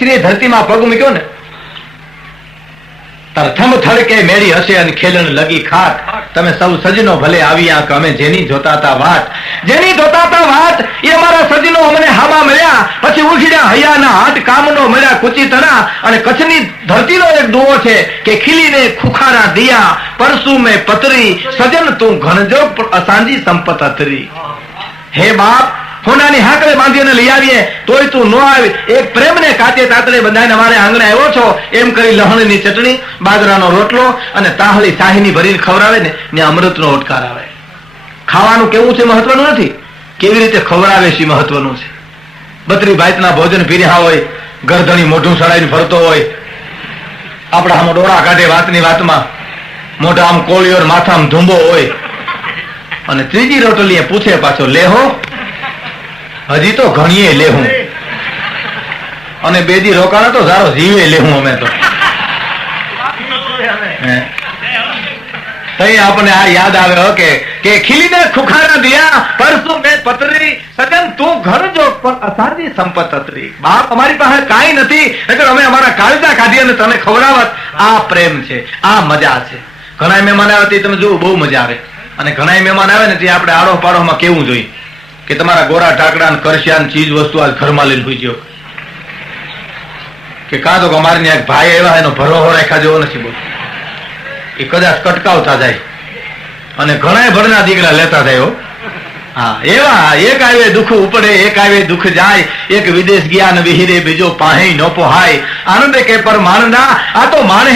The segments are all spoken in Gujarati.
ધરતીમાં પગ મૂક્યો ને તરથમ થડકે મેળી હશે અને ખેલણ લગી ખાટ. તમે સૌ સજનો ભલે આવ્યા કે અમે જેની જોતા તા વાત, જેની જોતા તા વાત એ અમારા સજનો અમને હામાં મળ્યા. પછી ઉઘડ્યા હૈયાના હાટ કામનો મળ્યા કુચી તણા. અને કચ્છની ધરતીનો એક દુઓ છે કે ખીલીને ખુખારા દિયા પરસુ મેં પતરી સજન તું ઘણજો અસાંજી સંપત અતરી. હે બાપ, હોનાની હાકરે બાંધીને લઈ આવીએ તોય તું ન આવી. એક પ્રેમને કાચે તાતડે બંધાઈને અમારે આંગણે આવ્યો છો એમ કરી લહણની ચટણી, બાજરાનો રોટલો અને તાહળી શાહીની ભરીને ખવડાવે ને અમૃતનો ઓટકાર આવે. ખાવાનું કેવું છે મહત્વનું નથી, કેવી રીતે ખવડાવે છે મહત્વનું છે. બત્રી ભાઈતના ભોજન પીર્યા હોય, ગરધણી મોઢું સડાઈને ફરતો હોય, આપણા આમ ડોળા કાઢે વાતની વાતમાં, મોઢા આમ કોળીઓ માથામાં ધુંબો હોય, અને ત્રીજી રોટલી પૂછે પાછો લેહો, હજી તો ઘણીએ લેહું, અને બેદી રોકાણા તો સારો જીવે લેહું. અમે તો તઈ આપણને આ યાદ આવે કે ખીલીને ખુખારા દિયા પરસુ મેં પતરી સજન તું ઘર જો પણ અસાંજી સંપત અતરી. બાપ, અમારી પાસે કાંઈ નથી, નકર અમે અમારા કાળજા કાઢી અને તને ખવડાવત. આ પ્રેમ છે, આ મજા છે. ઘણા મહેમાન આવે તમે જુઓ, બહુ મજા આવે. અને ઘણા મહેમાન આવે ને તે આપણે આડો પાડોમાં કેવું જોઈએ કે તમારા ગોરા ટાકડા ને કરશિયા ને ચીજ વસ્તુ આજ ઘરમાં લઈને હોઈ ગયો, કે કાં તો અમારે ત્યાં એક ભાઈ એવા એનો ભરોહો રાખ્યા જેવો નથી. બોલ, એ કદાચ કટકાવતા જાય અને ઘણા ભરના દીકરા લેતા જાય. હા, એવા એક આવે દુઃખ ઉપડે, એક આવે દુઃખ જાય. એક વિદેશ ગયા ને વિહિરે, બીજો પાહે નો પોહાય. આનંદે કે પર માનના, આ તો માણ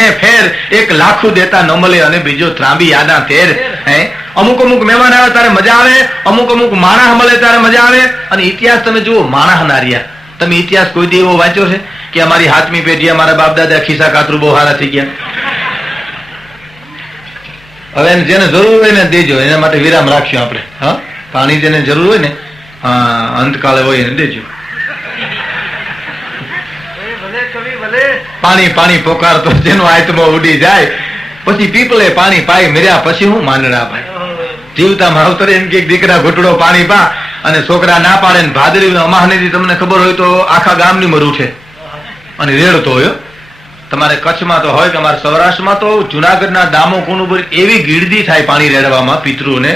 હે ફેર. એક લાખું દેતા ન મળે અને બીજો ત્રાંબી યાદા તેર. હે, અમુક મહેમાન આવે ત્યારે મજા આવે, અમુક માણસ મળે ત્યારે મજા આવે. અને ઇતિહાસ તમે જુઓ, માણસ નારિયા. તમે ઇતિહાસ કોઈ દી એવો વાંચ્યો છે કે અમારી હાથમી પેઢી, અમારા બાપ દાદા ખિસ્સા કાતરું બહુ હારા થઈ ગયા? હવે જેને જરૂર હોય ને દેજો, એના માટે વિરામ રાખશું આપણે. હા, પાણી જેને જરૂર હોય ને, હા, અંતકાળે હોય એને દેજો. પાણી પાણી પોકારતો જેનો આત્મા ઉડી જાય, પછી પીપલે પાણી પાઈ મર્યા પછી હું માંડણા ભાઈ. જીવતા માવતરે એમ કે દીકરા ઘૂંટડો પાણી પા, અને છોકરા ના પાડે ને ભાદરવી અમાહની તમને ખબર હોય તો આખા ગામની મરું છે અને રેડતો હોય. તમારે કચ્છમાં તો હોય કે અમારા સૌરાષ્ટ્રમાં તો જુનાગઢના દામો કુંડ એવી ગીરદી થાય પાણી રેડવામાં પિતૃને,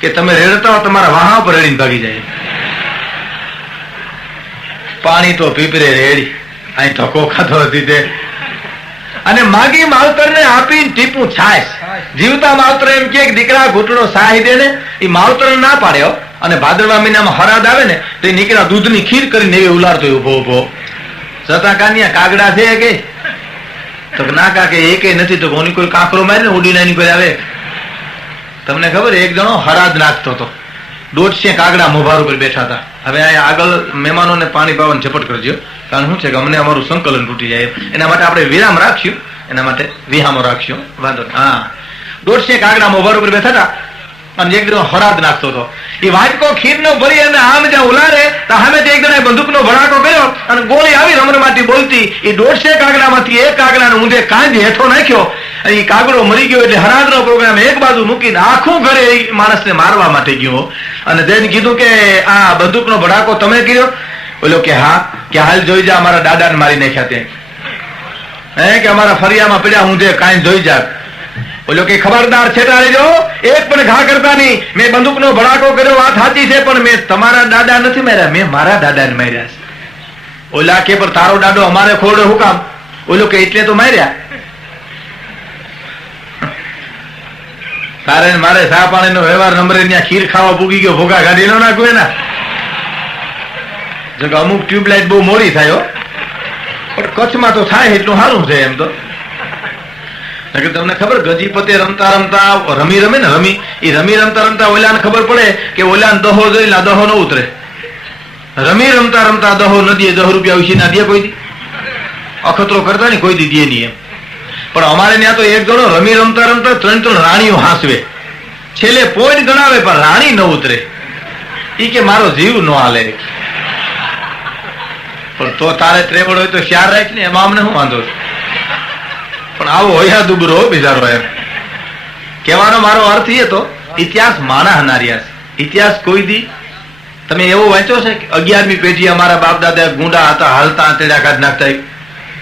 કે તમે રેડતા હો તમારા વાહા પર રેડીને ભાગી જાય. પાણી તો પીપરે રેડી, અહીં ધક્કો ખાતો હતી તે. અને માગી માવતર ને આપી ટીપું છાશ. જીવતા માવતર એમ કે દીકરા ઘૂંટડો સાહી દે ને, એ માવતર ના પાડ્યો. અને ભાદરવા મહિનામાં હરાદ આવે ને તો એ નીકળ્યા દૂધની ખીર કરીને એવી ઉલાડતો ઉભો ઉભો. જતા કાનિયા કાગડા છે કે? તો ના કાકે એકે નથી. તો કોની કોઈ કાંકરો મારી ને ઉડીને એની કોઈ આવે. તમને ખબર, એક જણો હરાદ નાખતો હતો, 150 કાગડા મોભાર ઉપર બેઠા હતા. હવે અહીંયા આગળ મહેમાનોને પાણી પાવાનું ઝપટ કરજો, કારણ શું છે કે અમને અમારું સંકલન તૂટી જાય. એના માટે આપણે વિરામ રાખશું, એના માટે વિહામો રાખશું, વાંધો નહીં. હા, 150 કાગડા મોભાર ઉપર બેઠા હતા અને એક જણો હરાદ નાખતો હતો. એ વાટકો ખીરનો ભરી અને આમ જ્યાં ઉલારે તો સામે એક જણાએ બંદૂકનો ભડાકો કર્યો અને ગોળી આવી રમરમાટી બોલતી. એ 150 કાગડામાંથી એક કાગડાને ઊંધે કાંજ હેઠો નાખ્યો. એ કાગડો મરી ગયો એટલે હરાદનો પ્રોગ્રામ એક બાજુ મૂકીને આખું ઘરે એ માણસને મારવા માટે ગયો. અને તેને કીધું કે આ બંદૂકનો ભડાકો તમે કર્યો? બોલો કે હા. કે હાલ જોઈ જા, અમારા દાદાને મારી નાખ્યા તે. હે, કે અમારા ફરિયામાં પડ્યા ઊંધે કાંઈ જોઈ જા. બોલો કે ખબરદાર, છેટા રહેજો, એક પણ ઘા કરતા નહીં. મેં બંદૂકનો ભડાકો કર્યો, વાત સાચી છે, પણ મેં તમારા દાદા નથી માર્યા, મેં મારા દાદાને માર્યા છે. ઓલા કે પણ તારો દાદો અમારે ખોરડો હું કામ? ઓલો કે એટલે તો માર્યા. તારે મારે ચા પાણીનો વ્યવહાર નંબરે ત્યાં ખીર ખાવા પૂગી ગયો, ભોગા કાઢી નો નાખું એના. જો કે અમુક ટ્યુબલાઇટ બહુ મોડી થાય, પણ કચ્છમાં તો થાય એટલું સારું છે એમ તો. તમને ખબર, ગજીપતે રમતા રમતા રમી રમે ને રમી, એ રમી રમતા રમતા ઓલાને ખબર પડે કે ઓલાને દહો જોઈ દહો ન ઉતરે. રમી રમતા રમતા દહો ન દે, 10 રૂપિયા ઉછી ના દે કોઈ દી. અખતરો કરતા ને કોઈ દી દે નહીં એમ. પણ અમારે ત્યાં તો એક જણો રમી રમતા રમતા 3 રાણીઓ હાંસવે, છેલ્લે પોઈન્ટ ગણાવે પણ રાણી ન ઉતરે. ઈ કે મારો જીવ ન હાલે. પણ તો તારે ત્રેવડ હોય તો શ્યાર રાખ ને, એમાં અમને શું વાંધો છે? પણ આવો હોય દુબરો બિચારો. એમ કહેવાનો મારો અર્થ એ હતો, ઇતિહાસ માણસ નાર્યા છે. ઇતિહાસ કોઈ દી તમે એવો વાંચ્યો છે કે 11મી પેઢી અમારા બાપ દાદા ગુંડા હતા, હાલતા આંતરડા કાઢ નાખતા?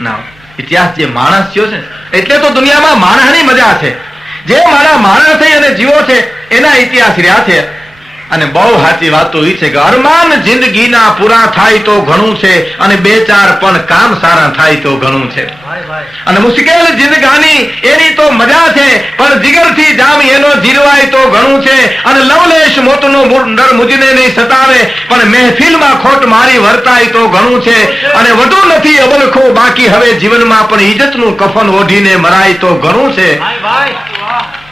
ના. ઇતિહાસ જે માણસ થયો છે એટલે તો દુનિયામાં માણસની મજા છે. જે માણસ થઈ અને જીવો છે એના ઇતિહાસ રહ્યા છે. અને બહુ સાચી વાતો એ છે કે અરમાન જિંદગીના પૂરા થાય તો ઘણું છે, અને 2-4 પણ કામ સારા થાય તો ઘણું છે. અને મુશ્કેલ જિંદગાની એની તો મજા છે, પણ જીગરથી જામ એનો જીરવાય તો ઘણું છે. અને લવલેશ મોતનો ડર મુજને નહીં સતાવે, પણ મહેફિલમાં ખોટ મારી વર્તાય તો ઘણું છે. અને વધુ નથી અબલખો બાકી હવે જીવનમાં, પણ ઇજ્જતનું કફન ઓઢીને મરાય તો ઘણું છે.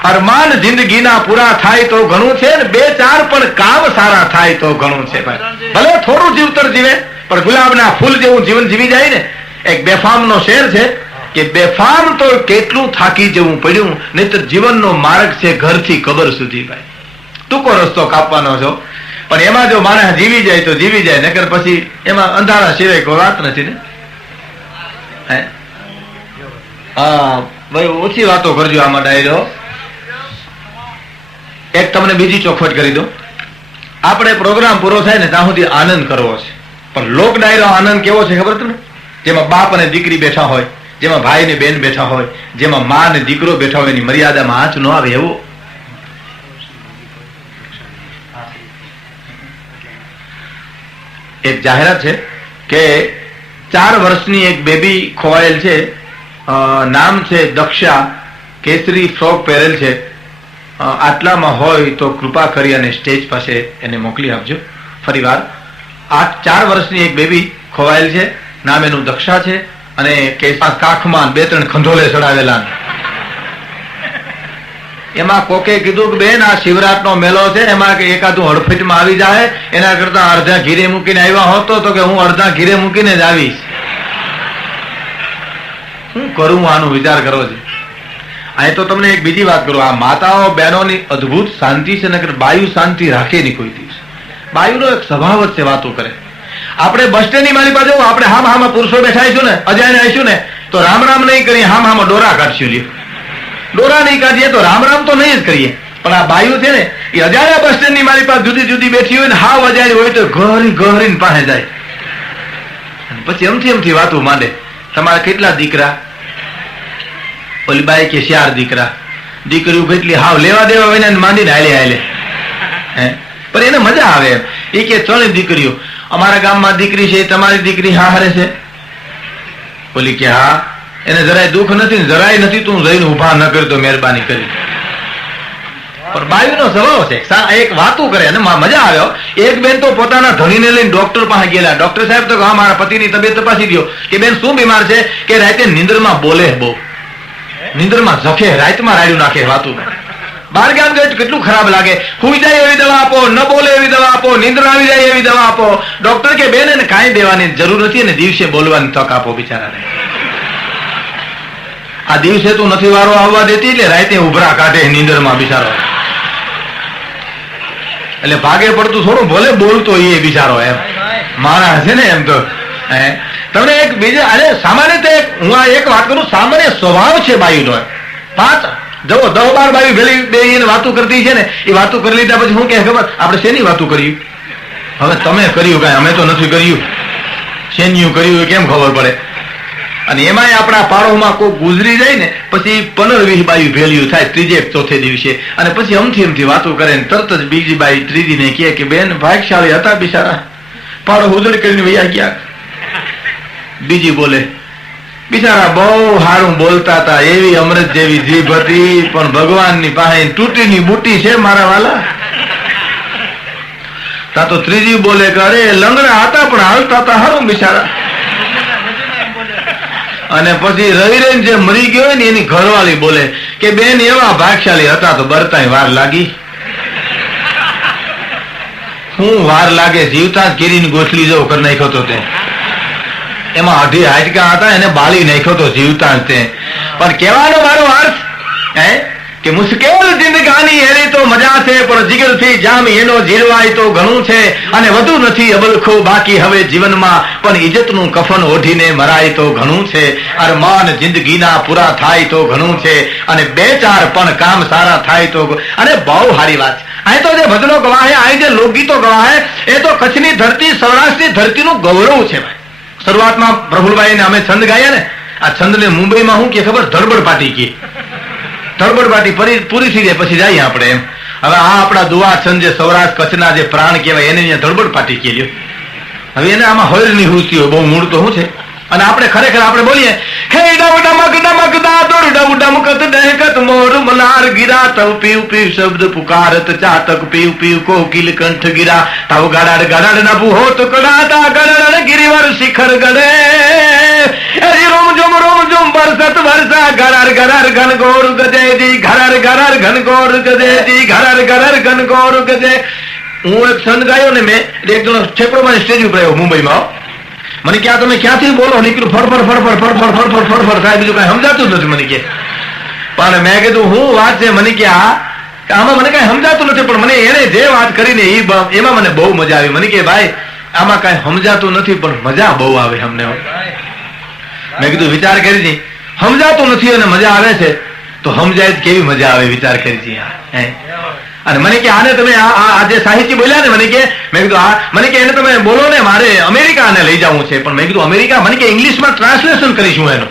અરમાન જિંદગીના પૂરા થાય તો ઘણું છે, ને 2-4 પણ કામ સારા થાય તો ઘણું છે. ભાઈ ભલે થોડું જીવતર જીવે, પણ ગુલાબના ફૂલ જેવું જીવન જીવી જાય ને. એક બેફામનો શેર છે કે બેફામ તો કેટલું થાકી જવું પડ્યું, નહીં તો જીવનનો માર્ગ છે ઘરથી કબર સુધી. ભાઈ ટૂંકો રસ્તો કાપવાનો છો, પણ એમાં જો માણસ જીવી જાય તો જીવી જાય, નકર પછી એમાં અંધારા સિવાય કોઈ વાત નથી ને. હા ભાઈ ઓછી વાતો કરજો આમાં ડાયરો. એક તમને બીજી ચોખવટ કરી દો. આપણે પ્રોગ્રામ પૂરો થાય ને ત્યાં સુધી આનંદ કરવો છે, પણ લોક ડાયરો આનંદ કેવો છે ખબર તમને? જેમાં બાપ અને દીકરી બેઠા હોય, જેમાં ભાઈ ને બેન બેઠા હોય, જેમાં મા અને દીકરો બેઠા હોય, એની મર્યાદામાં આંચ ન આવે એવો. એક જાહેરાત છે કે 4 વર્ષની એક બેબી ખોવાયેલ છે. નામ છે દક્ષા, કેસરી ફ્રોક પહેરેલ છે. આટલામાં હોય તો કૃપા કરી અને સ્ટેજ પાસે એને મોકલી આપજો. ફરીવાર 4 વર્ષની એક બેબી ખોવાયેલ છે, નામ એનું દક્ષા છે, અને કેસમાં કાખમાં 2-3 ખંધોલે ચડાવેલા. એમાં કોકે કીધું કે બેન આ શિવરાતનો મેળો છે, એમાં કે એકાદું હડફેટમાં આવી જાય, એના કરતા અડધા ઘીરે મૂકીને આવ્યા હોતો તો કે હું અડધા ઘીરે મૂકીને જ આવીશ. શું કરું આનું વિચાર કરો છે. અહીં તો તમને એક બીજી વાત કરું. આ માતાઓ બહેનોની અદભુત શાંતિ છે, નકર બાયુ શાંતિ રાખે નહીં કોઈ દિવસ. બાયુનો એક સ્વભાવ જ છે, વાતો કરે. આપણે બસ સ્ટેન્ડની મારી પાસે આપણે હામાં પુરુષો બેઠાઈશું ને, અજાણે આવીશું ને તો રામ રામ નહીં કરીએ, હામાં ડોરા કાઢશું. લ્યો ડોરા નહીં કાઢીએ તો રામ રામ તો નહીં જ કરીએ. પણ આ બાયુ છે ને એ અજાણ્યા બસ સ્ટેન્ડની મારી પાસે જુદી જુદી બેઠી હોય ને, હાવ અજાણી હોય તો ગહરીને પાસે જાય, પછી એમથી વાતો માંડે. તમારા કેટલા દીકરા? ઓલી બાઈ કે 4 દીકરા. દીકરીઓ કેટલી? હાવ લેવા દેવા હોય ને માંડીને હાલે. પણ એને મજા આવે એમ. એ કે 3 દીકરીઓ. અમારા ગામમાં દીકરી છે, તમારી દીકરી હારે છે? ઓલી કે હા. એને જરાય દુઃખ નથી, જરાય નથી, તું જઈને ઉભા ન કરી તો મહેરબાની કરી. પણ બાયુનો સ્વભાવ છે, એક વાતું કરે અને મજા આવ્યો. એક બેન તો પોતાના ધણીને લઈને ડોક્ટર પાસે ગયેલા. ડોક્ટર સાહેબ તો મારા પતિની તબિયત તપાસી દો કે બેન શું બીમાર છે? કે રાતે નિંદ્રમાં બોલે, બહુ નિંદ્રમાં ઝખે, રાતમાં રાડ્યું નાખે, વાતું. બહાર ગામ ગયો કેટલું ખરાબ લાગે. સુઈ જાય એવી દવા આપો, ન બોલે એવી દવા આપો, નિંદ્ર આવી જાય એવી દવા આપો. ડોક્ટર કે બેન એને કાંઈ દેવાની જરૂર નથી, અને દિવસે બોલવાની તક આપો બિચારાને. આ દિવસે તું નથી વારો આવવા દેતી એટલે રાતે ઉભરા કાઢે નિંદરમાં બિચારો. એટલે ભાગે પડતું થોડું ભલે બોલતો એ બિચારો એમ માણસ છે ને. એમ તો તમને એક બીજા અરે સામાન્ય હું આ એક વાત કરું, સામાન્ય સ્વભાવ છે બાયુનો. 5 જવો 10-12 બાયુ ભેળી બે એને વાતું કરતી છે ને, એ વાતું કરી લીધા પછી શું કે ખબર આપણે શેની વાતું કર્યું? હવે તમે કર્યું કાંઈ, અમે તો નથી કર્યું. શેન્યું કર્યું કેમ ખબર પડે? અને એમાંય આપણા પાડોમાં કોઈ ગુજરી જાય ને પછી 15-20 બાયુ ભેળ્યું થાય 3-4 દિવસે, અને પછી અમથી વાતો કરે ને તરત જ બીજી બાઈ ત્રીજીને કહે કે બેન ભાગ્યશાળી હતા બિચારા, પાડો ઉજળ કરીને વૈયા ગયા. બીજી બોલે બિચારા બહુ સારું બોલતા હતા, એવી અમૃત જેવી જીભ હતી, પણ ભગવાનની પાસે તૂટીની બુટી છે મારા વાલા. તા તો ત્રીજી બોલે કે અરે લંગડા હતા પણ હાલતા હતા સારું બિચારા. અને પછી રહી રહીને જે મરી ગયો ને એની ઘરવાળી બોલે કે બેન એવા ભાગશાળી હતા તો બરતાય વાર લાગી. હું વાર લાગે, જીવતા જ કેરીની ગોઠલી જેવો કરી નાખ્યો તો તે. એમાં 2.5 હાડકા હતા, એને બાળી નાખ્યો તો જીવતા જ તે. પણ કહેવાનો મારો અર્થ કે મુશ્કેલ જિંદગાની એની તો મજા છે, પણ જીગરથી જામ એનો જીરવાય તો ઘણું છે, અને વધુ નથી અબલખો બાકી હવે જીવનમાં, પણ ઇજ્જતનું કફન ઓઢીને મરાય તો ઘણું છે, અરમાન જિંદગીના પૂરા થાય તો ઘણું છે, અને બે ચાર પણ કામ સારા થાય તો. અને બહુ સારી વાત છે. અહીં તો જે ભજનો ગવાહે, અહીં જે લોકગીતો ગવાહે, એ તો કચ્છની ધરતી, સૌરાષ્ટ્રની ધરતીનું ગૌરવ છે ભાઈ. શરૂઆતમાં પ્રફુલભાઈને અમે છંદ ગાયા ને, આ છંદને મુંબઈમાં શું કે ખબર, ધડબડ પાટી કે ધડબડ પાટી પૂરી થઈ જાય પછી જઈએ આપણે એમ. હવે આ આપણા દુઆ છંદ જે સૌરાષ્ટ્ર કચ્છના જે પ્રાણ કહેવાય એને અહીંયા ધડબડ પાટી કે લ્યો. હવે એને આમાં હળની હુસી હોય, બહુ મૂળ તો શું છે. અને આપણે ખરેખર આપણે બોલીએ હે ડમડમક ડમક દાદોર ડમડમકત ડહેકત મોર મનાર ગિરા તવ પીવ પીવ શબ્દ પુકારત ચાતક પીવ પીવ કોકિલ કંઠ ગિરા તવ ગડાડ ગડાડ નભુ હોત કડાતા ગડાડ ગિરિવર શિખર ગડે રોમ જોમ બરસત વર્ષા ગરાર ગરાર ઘન ગોર ગજેજી ઘરાર ગરાર ઘન ગોર ગજેજી ઘરાર ગરાર ઘન ગોર ગજે. હું એક સંત ગાયો ને, મેં એક જણો છેપડોમાં સ્ટેજ ઉપર આવ્યો મુંબઈમાં. મને ક્યાં તમે ક્યાંથી બોલો નીકળ્યું ફરફર ફરફર ફરફર ફરફર ફરફર થાય, બીજું કઈ સમજાતું જ નથી મને કે. પણ મેં કીધું હું વાત છે, મને કે આમાં મને કઈ સમજાતું નથી, પણ મને એને જે વાત કરીને એમાં મને બહુ મજા આવી. મને કે ભાઈ આમાં કઈ સમજાતું નથી પણ મજા બહુ આવે અમને. મેં કીધું વિચાર કરી છી, સમજાતું નથી અને મજા આવે છે તો સમજાય કેવી મજા આવે, વિચાર કરી છી. અને મને કે આને તમે આ જે સાહિત્ય બોલ્યા ને, મને કે મેં કીધું મને કે એને તમે બોલો ને, મારે અમેરિકા આને લઈ જવું છે. પણ મેં કીધું અમેરિકા, મને કે ઇંગ્લિશમાં ટ્રાન્સલેશન કરીશું એનું,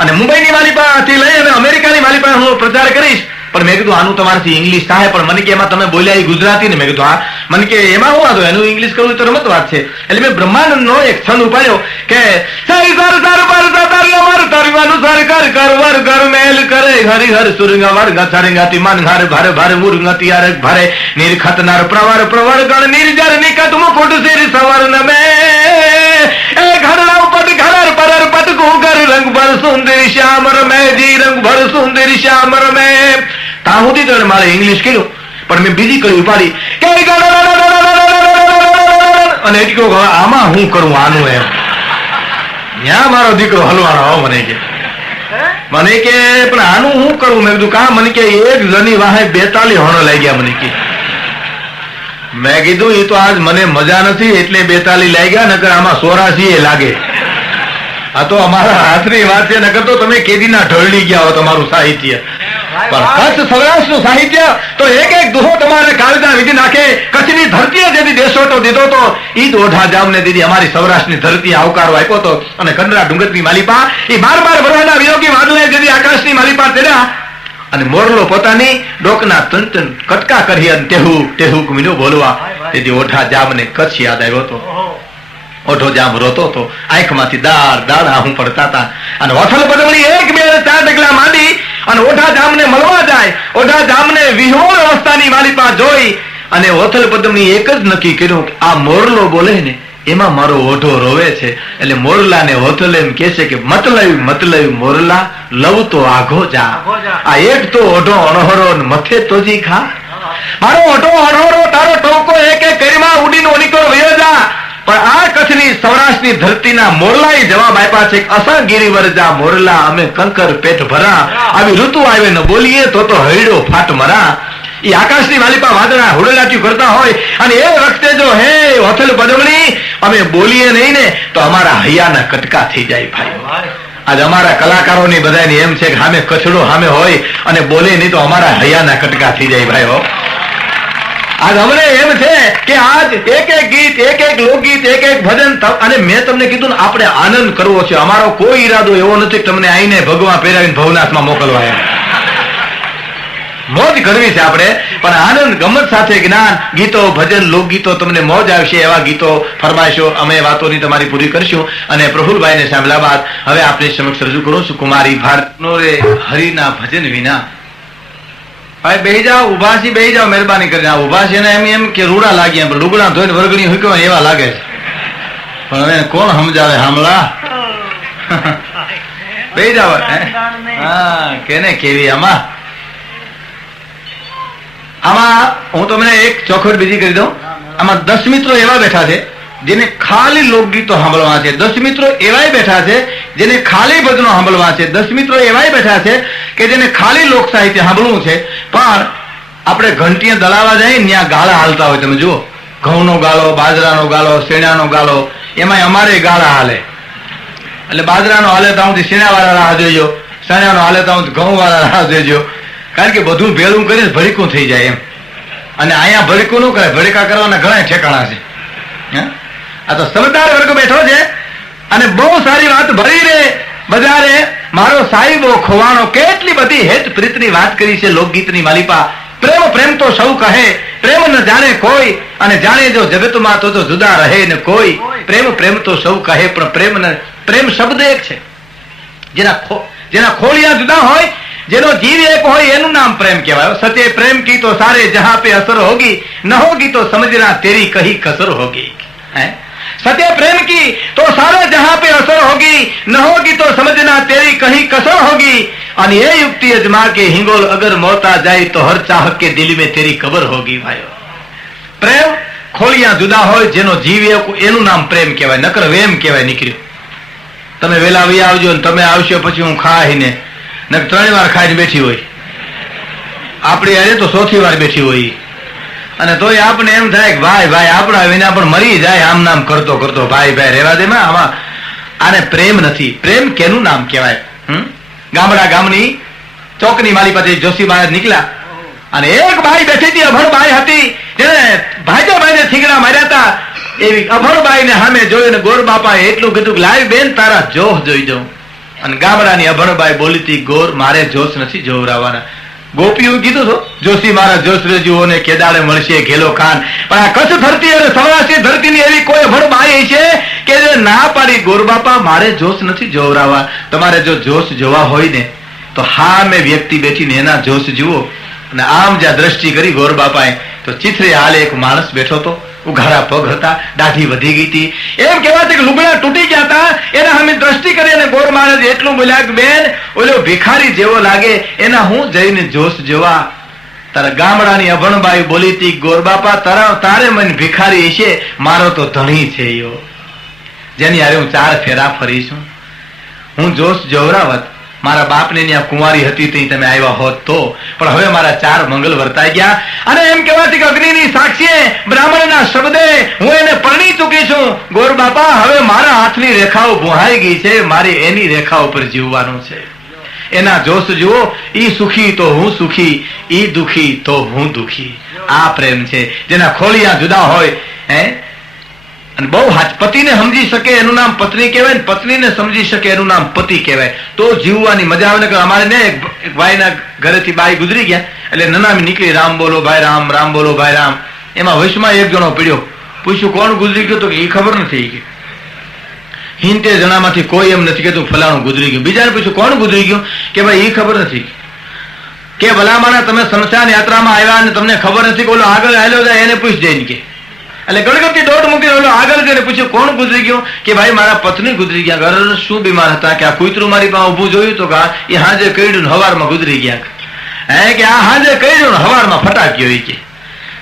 અને મુંબઈની મારી પાસેથી લઈ અને અમેરિકાની મારી પાસે હું પ્રચાર કરીશ. પણ મેં કીધું આનું તમારાથી ઇંગ્લિશ થાય, પણ મને કે એમાં તમે બોલ્યા એ ગુજરાતી ને. મેં કીધું હા, મને કે એમાં હું વાંધો, એનું ઇંગ્લિશ કરવું તો રમત વાત છે. એટલે મેં બ્રહ્માંડનો એક છંદ ઉપાડ્યો કે સર સર સર પર સર લમર તરવાનું સર કર કરવર કર મેલ કરે હરિહર સુરંગા વર્ગ સરંગાતિ મન ઘર ભર ભર મુરંગતિ અરગ ભરે નિરખત નર પ્રવર પ્રવર ગણ નિર્જર નિકટ મુકુટ સિર સવર્ણ મે એ ઘરલાવ પદ ઘરર પરર પદ કુગર રંગ ભર સુંદર શ્યામ રમે જી રંગ ભર સુંદર શ્યામ રમે. ત્યાં સુધી તો મારે ઇંગ્લિશ કર્યું, પણ મેં બીજી કઈ ઉપાડી કે અને એટલી આમાં હું કરું આનું એમ. ત્યાં મારો દીકરો હલવાનો આવો મને કે પણ આનું હું કરું. મેં કીધું કા, મને કે એક જણી વાહે 42 હણો લાગ્યા. મને કે મેં કીધું એ તો આજ મને મજા નથી એટલે 42 લાગ્યા, નકર આમાં 84 લાગે. આ તો અમારા હાથની વાત છે, નકર તો તમે કેદીના ઢળની ગયા હો તમારું સાહિત્ય. પણ કચ્છ સૌરાષ્ટ્રનું સાહિત્ય તો એક એક દુહો તમારે કાળજા વિધિ નાખે. કચ્છની ધરતીએ જેથી દેશોટો દીધો તો ઈદ ઓઢા જામને દીધી અમારી સૌરાષ્ટ્રની ધરતી આવકારો આપ્યો હતો. અને કંડરા ડુંગરની માલિપા એ 12 વર્ષના વિયોગી વાદળે જેથી આકાશની માલિપા તેડ્યા, અને મોરલો પોતાની ડોકના તંતન કટકા કરી અને ટેહુ મીનો બોલવા તેથી ઓઢા જામને કચ્છ યાદ આવ્યો હતો. ઓઢો જામ રોતો હતો, આંખમાંથી દાડા હું પડતા હતા. અને વથલ બદવડી 1 2 4 ડગલા માંડી અને ઓઢા જામને મળવા જાય. ઓઢા જામને વિહોળ અવસ્થાની માલિપા જોઈ અને વથલ પદમની એક જ નક્કી કર્યું કે આ મોરલો બોલે ને એમાં મારો ઓઢો રોવે છે. એટલે મોરલા ને વથલ એમ કે છે કે મતલબ મોરલા લવ તો આઘો જા, આ એક તો ઓઢો અણહરો મથે તોજી ખા. મારો ઓઢો અણહરો તારો ટોકો એક એક કરીમાં ઉડીને ઓનીકો વયો જા. પણ આ કચ્છની સૌરાષ્ટ્રની ધરતીના મોરલાએ જવાબ આપ્યા છે અસા ગિરિવર જા મોરલા અમે કંકર પેટ ભરા, આવી ઋતુ આવે ન બોલીએ તો હૈડો ફાટ મરા. એ આકાશની માલિપા વાદળા હુડલાટી કરતા હોય અને એ વખતે જો હે વથલ પદમણી અમે બોલીએ નહીં ને તો અમારા હૈયાના કટકા થઈ જાય ભાઈ. આજ અમારા કલાકારોની બધાની એમ છે કે સામે કચડો સામે હોય અને બોલે નહીં તો અમારા હૈયાના કટકા થઈ જાય ભાઈ. આજ અમને એમ છે કે આજ એક એક ગીત, એક એક લોકગીત, એક એક ભજન, અને મેં તમને કીધું ને આપણે આનંદ કરવો છે. અમારો કોઈ ઈરાદો એવો નથી તમને આઈને ભગવાન પહેરાવીને ભવનાથમાં મોકલવા એમ. મોજ કરવી છે આપણે, પણ આનંદ ગમત સાથે જ્ઞાન, ગીતો, ભજન, લોકગીતો તમને મોજ આવશે એવા ગીતો ફરમાઈશો અમે વાતોની તમારી પૂરી કરશું. અને પ્રફુલભાઈને સાંભળ્યા બાદ હવે આપની સમક્ષ રજૂ કરું છું કુમારી ભારતનો રે હરિના ભજન વિના. ભાઈ બેહી જાઓ, ઉભાસી બેહી જાઓ, મહેરબાની કરીને. ઉભા છે ને એમ કે રૂડા લાગ્યા, પણ લુગડા ધોઈને વરગણી હુકવા એવા લાગે છે. પણ હવે કોણ સમજાવે હામલા. બેહી જાઓ. હા કેને કેવી આમાં હું તમને એક ચોખવટ બીજી કરી દઉં. આમાં 10 મિત્રો એવા બેઠા છે જેને ખાલી લોકગીતો સાંભળવા છે. 10 મિત્રો એવા બેઠા છે જેને ખાલી ભજનો સાંભળવા છે. 10 મિત્રો એવાય બેઠા છે કે જેને ખાલી લોક સાહિત્ય સાંભળવું છે, પણ આપણે ઘંટીએ દળાવા જાય ત્યાં ગાળા હાલતા હોય. તમે જુઓ, ઘઉંનો ગાળો, બાજરાનો ગાળો, શેણાનો ગાળો, એમાં અમારે ગાળા હાલે. એટલે બાજરાનો હાલે તો હું શેણા વાળા રાહ જોઈજો, શેણાનો હાલે તો હું ઘઉં વાળા રાહ જોઈજો. કારણ કે બધું ભેળું કરીને ભડીકું થઈ જાય એમ. અને અહીંયા ભડીકું ન કરે, ભડીકા કરવાના ઘણા ઠેકાણા છે. આ તો સમજદાર વર્ગ બેઠો છે અને બહુ સારી વાત ભરી રે બજારે મારો સાહેબો ખોવાણો. કેટલી બધી હેત પ્રીતની વાત કરી છે લોકગીતની માલિપા. પ્રેમ પ્રેમ તો સૌ કહે, પ્રેમ ન જાણે કોઈ, અને જાણે જો જગતમાં તો જુદા રહે ને કોઈ. પ્રેમ પ્રેમ તો સૌ કહે, પણ પ્રેમ શબ્દ એક છે. જેના ખોળિયા જુદા હોય, જેનો જીવ એક હોય, એનું નામ પ્રેમ કહેવાય. સચે પ્રેમ કી તો સારે જહાં પે અસર હોગી, ન હોગી તો સમજના તેરી કહી કસર હોગી. सत्य प्रेम की तो सारे जहां पे असर होगी, न होगी तो समझना तेरी कहीं कसर होगी. और ये युक्ति अजमा के हिंगोल अगर मौता जाए तो हर चाहक के दिल में तेरी कबर होगी. भाईओ, प्रेम ખોળિયા જુદા હોય, જેનો જીવ એનું નામ પ્રેમ કહેવાય. નકર વેમ કહેવાય નીકળ્યો. તમે વેલા વી આવજો ને તમે આવશો પછી હું ખાઈને ને 3 વાર ખાઈને બેઠી હોય. આપણી અરે તો 4થી વાર બેઠી હોય. અને તોય આપણે એમ થાય કે ભાઈ ભાઈ આપણા વિના પણ મરી જાય આમ નામ કરતો કરતો. ભાઈ ભાઈ રેવા દે. આમાં આને પ્રેમ નથી. પ્રેમ કેનું નામ કહેવાય? ગામડા ગામની ચોકની માલી પાસે જોશી બહાર નીકળ્યા અને એક બાઈ બેઠી હતી, અભણ બાઈ હતી, જેને ભાઈજો ભાઈને થીગડા માર્યા હતા. એવી અભણ બાઈ ને સામે જોઈને ગોર બાપાએ એટલું કીધું કે લાવી બેન તારા જોશ જોઈ જાઉં. અને ગામડાની અભણ બાઈ બોલી હતી, ગોર મારે જોશ નથી જોવરાવાના. ગોપીઓ કીધું છો, જોશી મારા જોશ રજુઓ ને કેદાડે મળશે ઘેલો ખાન. પણ આ કચ્છ ધરતી અને સૌરાષ્ટ્ર ધરતીની એવી કોઈ અભણ બાઈ છે કે જે ના પાડી, ગોર બાપા મારે જોશ નથી જોવરાવા. તમારે જો જોશ જોવા હોય ને તો હા મેં વ્યક્તિ બેઠીને એના જોશ જુઓ. અને આમ જ્યાં દ્રષ્ટિ કરી ગોર બાપાએ તો ચિથરે હાલે એક માણસ બેઠો હતો. ઉઘાડા પગ હતા, દાઢી વધી ગઈ હતી. એમ કહેવાય કે લુગડા તૂટી ગયા હતા. એના સામે દ્રષ્ટિ કરી અને ગોર મહારાજ એટલું બોલ્યા કે બેન ઓલો ભિખારી જેવો લાગે, એના હું જઈને જોશ જોવા. તારા ગામડાની અભણબાઈ બોલી હતી, ગોર બાપા તારે મને ભિખારી છે, મારો તો ધણી છે યો, જેની હારે હું 4 ફેરા ફરીશું. હું જોશ જોવરાવત. મારા બાપને ત્યાં કુંવારી હતી ત્યાં તમે આવ્યા હોત તો. પણ હવે મારા 4 મંગલ વર્તાઈ ગયા. અને એમ કહેવાય કે અગ્નિની સાક્ષીએ બ્રાહ્મણના શબ્દે હું એને પરણી ચૂકી છું. ગોર બાપા હવે મારા હાથની રેખાઓ ભૂહાઈ ગઈ છે, મારી એની રેખા ઉપર જીવવાનું છે. એના જોશ જુઓ. ઈ સુખી તો હું સુખી, ઈ દુખી તો હું દુખી. આ પ્રેમ છે. જેના ખોળિયા જુદા હોય અને બહુ પતિને સમજી શકે એનું નામ પત્ની કહેવાય ને પત્નીને સમજી શકે એનું નામ પતિ કહેવાય. તો જીવવાની મજા આવે ને. અમારે ને એક ભાઈના ઘરેથી બાઈ ગુજરી ગયા એટલે નનામી નીકળી, રામ બોલો ભાઈ રામ, રામ બોલો ભાઈ રામ. એમાં વશમાં એક જણો પીડ્યો. પૂછ્યું કોણ ગુજરી ગયું? તો એ ખબર નથી. 70 જણામાંથી કોઈ એમ નથી કહેતું ફલાણું ગુજરી ગયું. બીજાને પૂછ્યું કોણ ગુજરી ગયું? કે ભાઈ એ ખબર નથી. કે ભલામાના તમે સ્મશાન યાત્રામાં આવ્યા અને તમને ખબર નથી કે ઓલો આગળ આવેલો જાય એને પૂછ જઈને કે. એટલે ગણગણતી દોડ મૂકી ઓલો આગળ જઈને પૂછ્યું કોણ ગુજરી ગયું? કે ભાઈ મારા પત્ની ગુજરી ગયા. ઘર શું બીમાર હતા? કે આ કૂતરું મારી પાસે ઉભું જોયું તો કે એ હાજે કઈડ્યું ને હવારમાં ગુજરી ગયા. કે આ હાજે કઈડ્યું ને હવારમાં ફટાક્યો. કે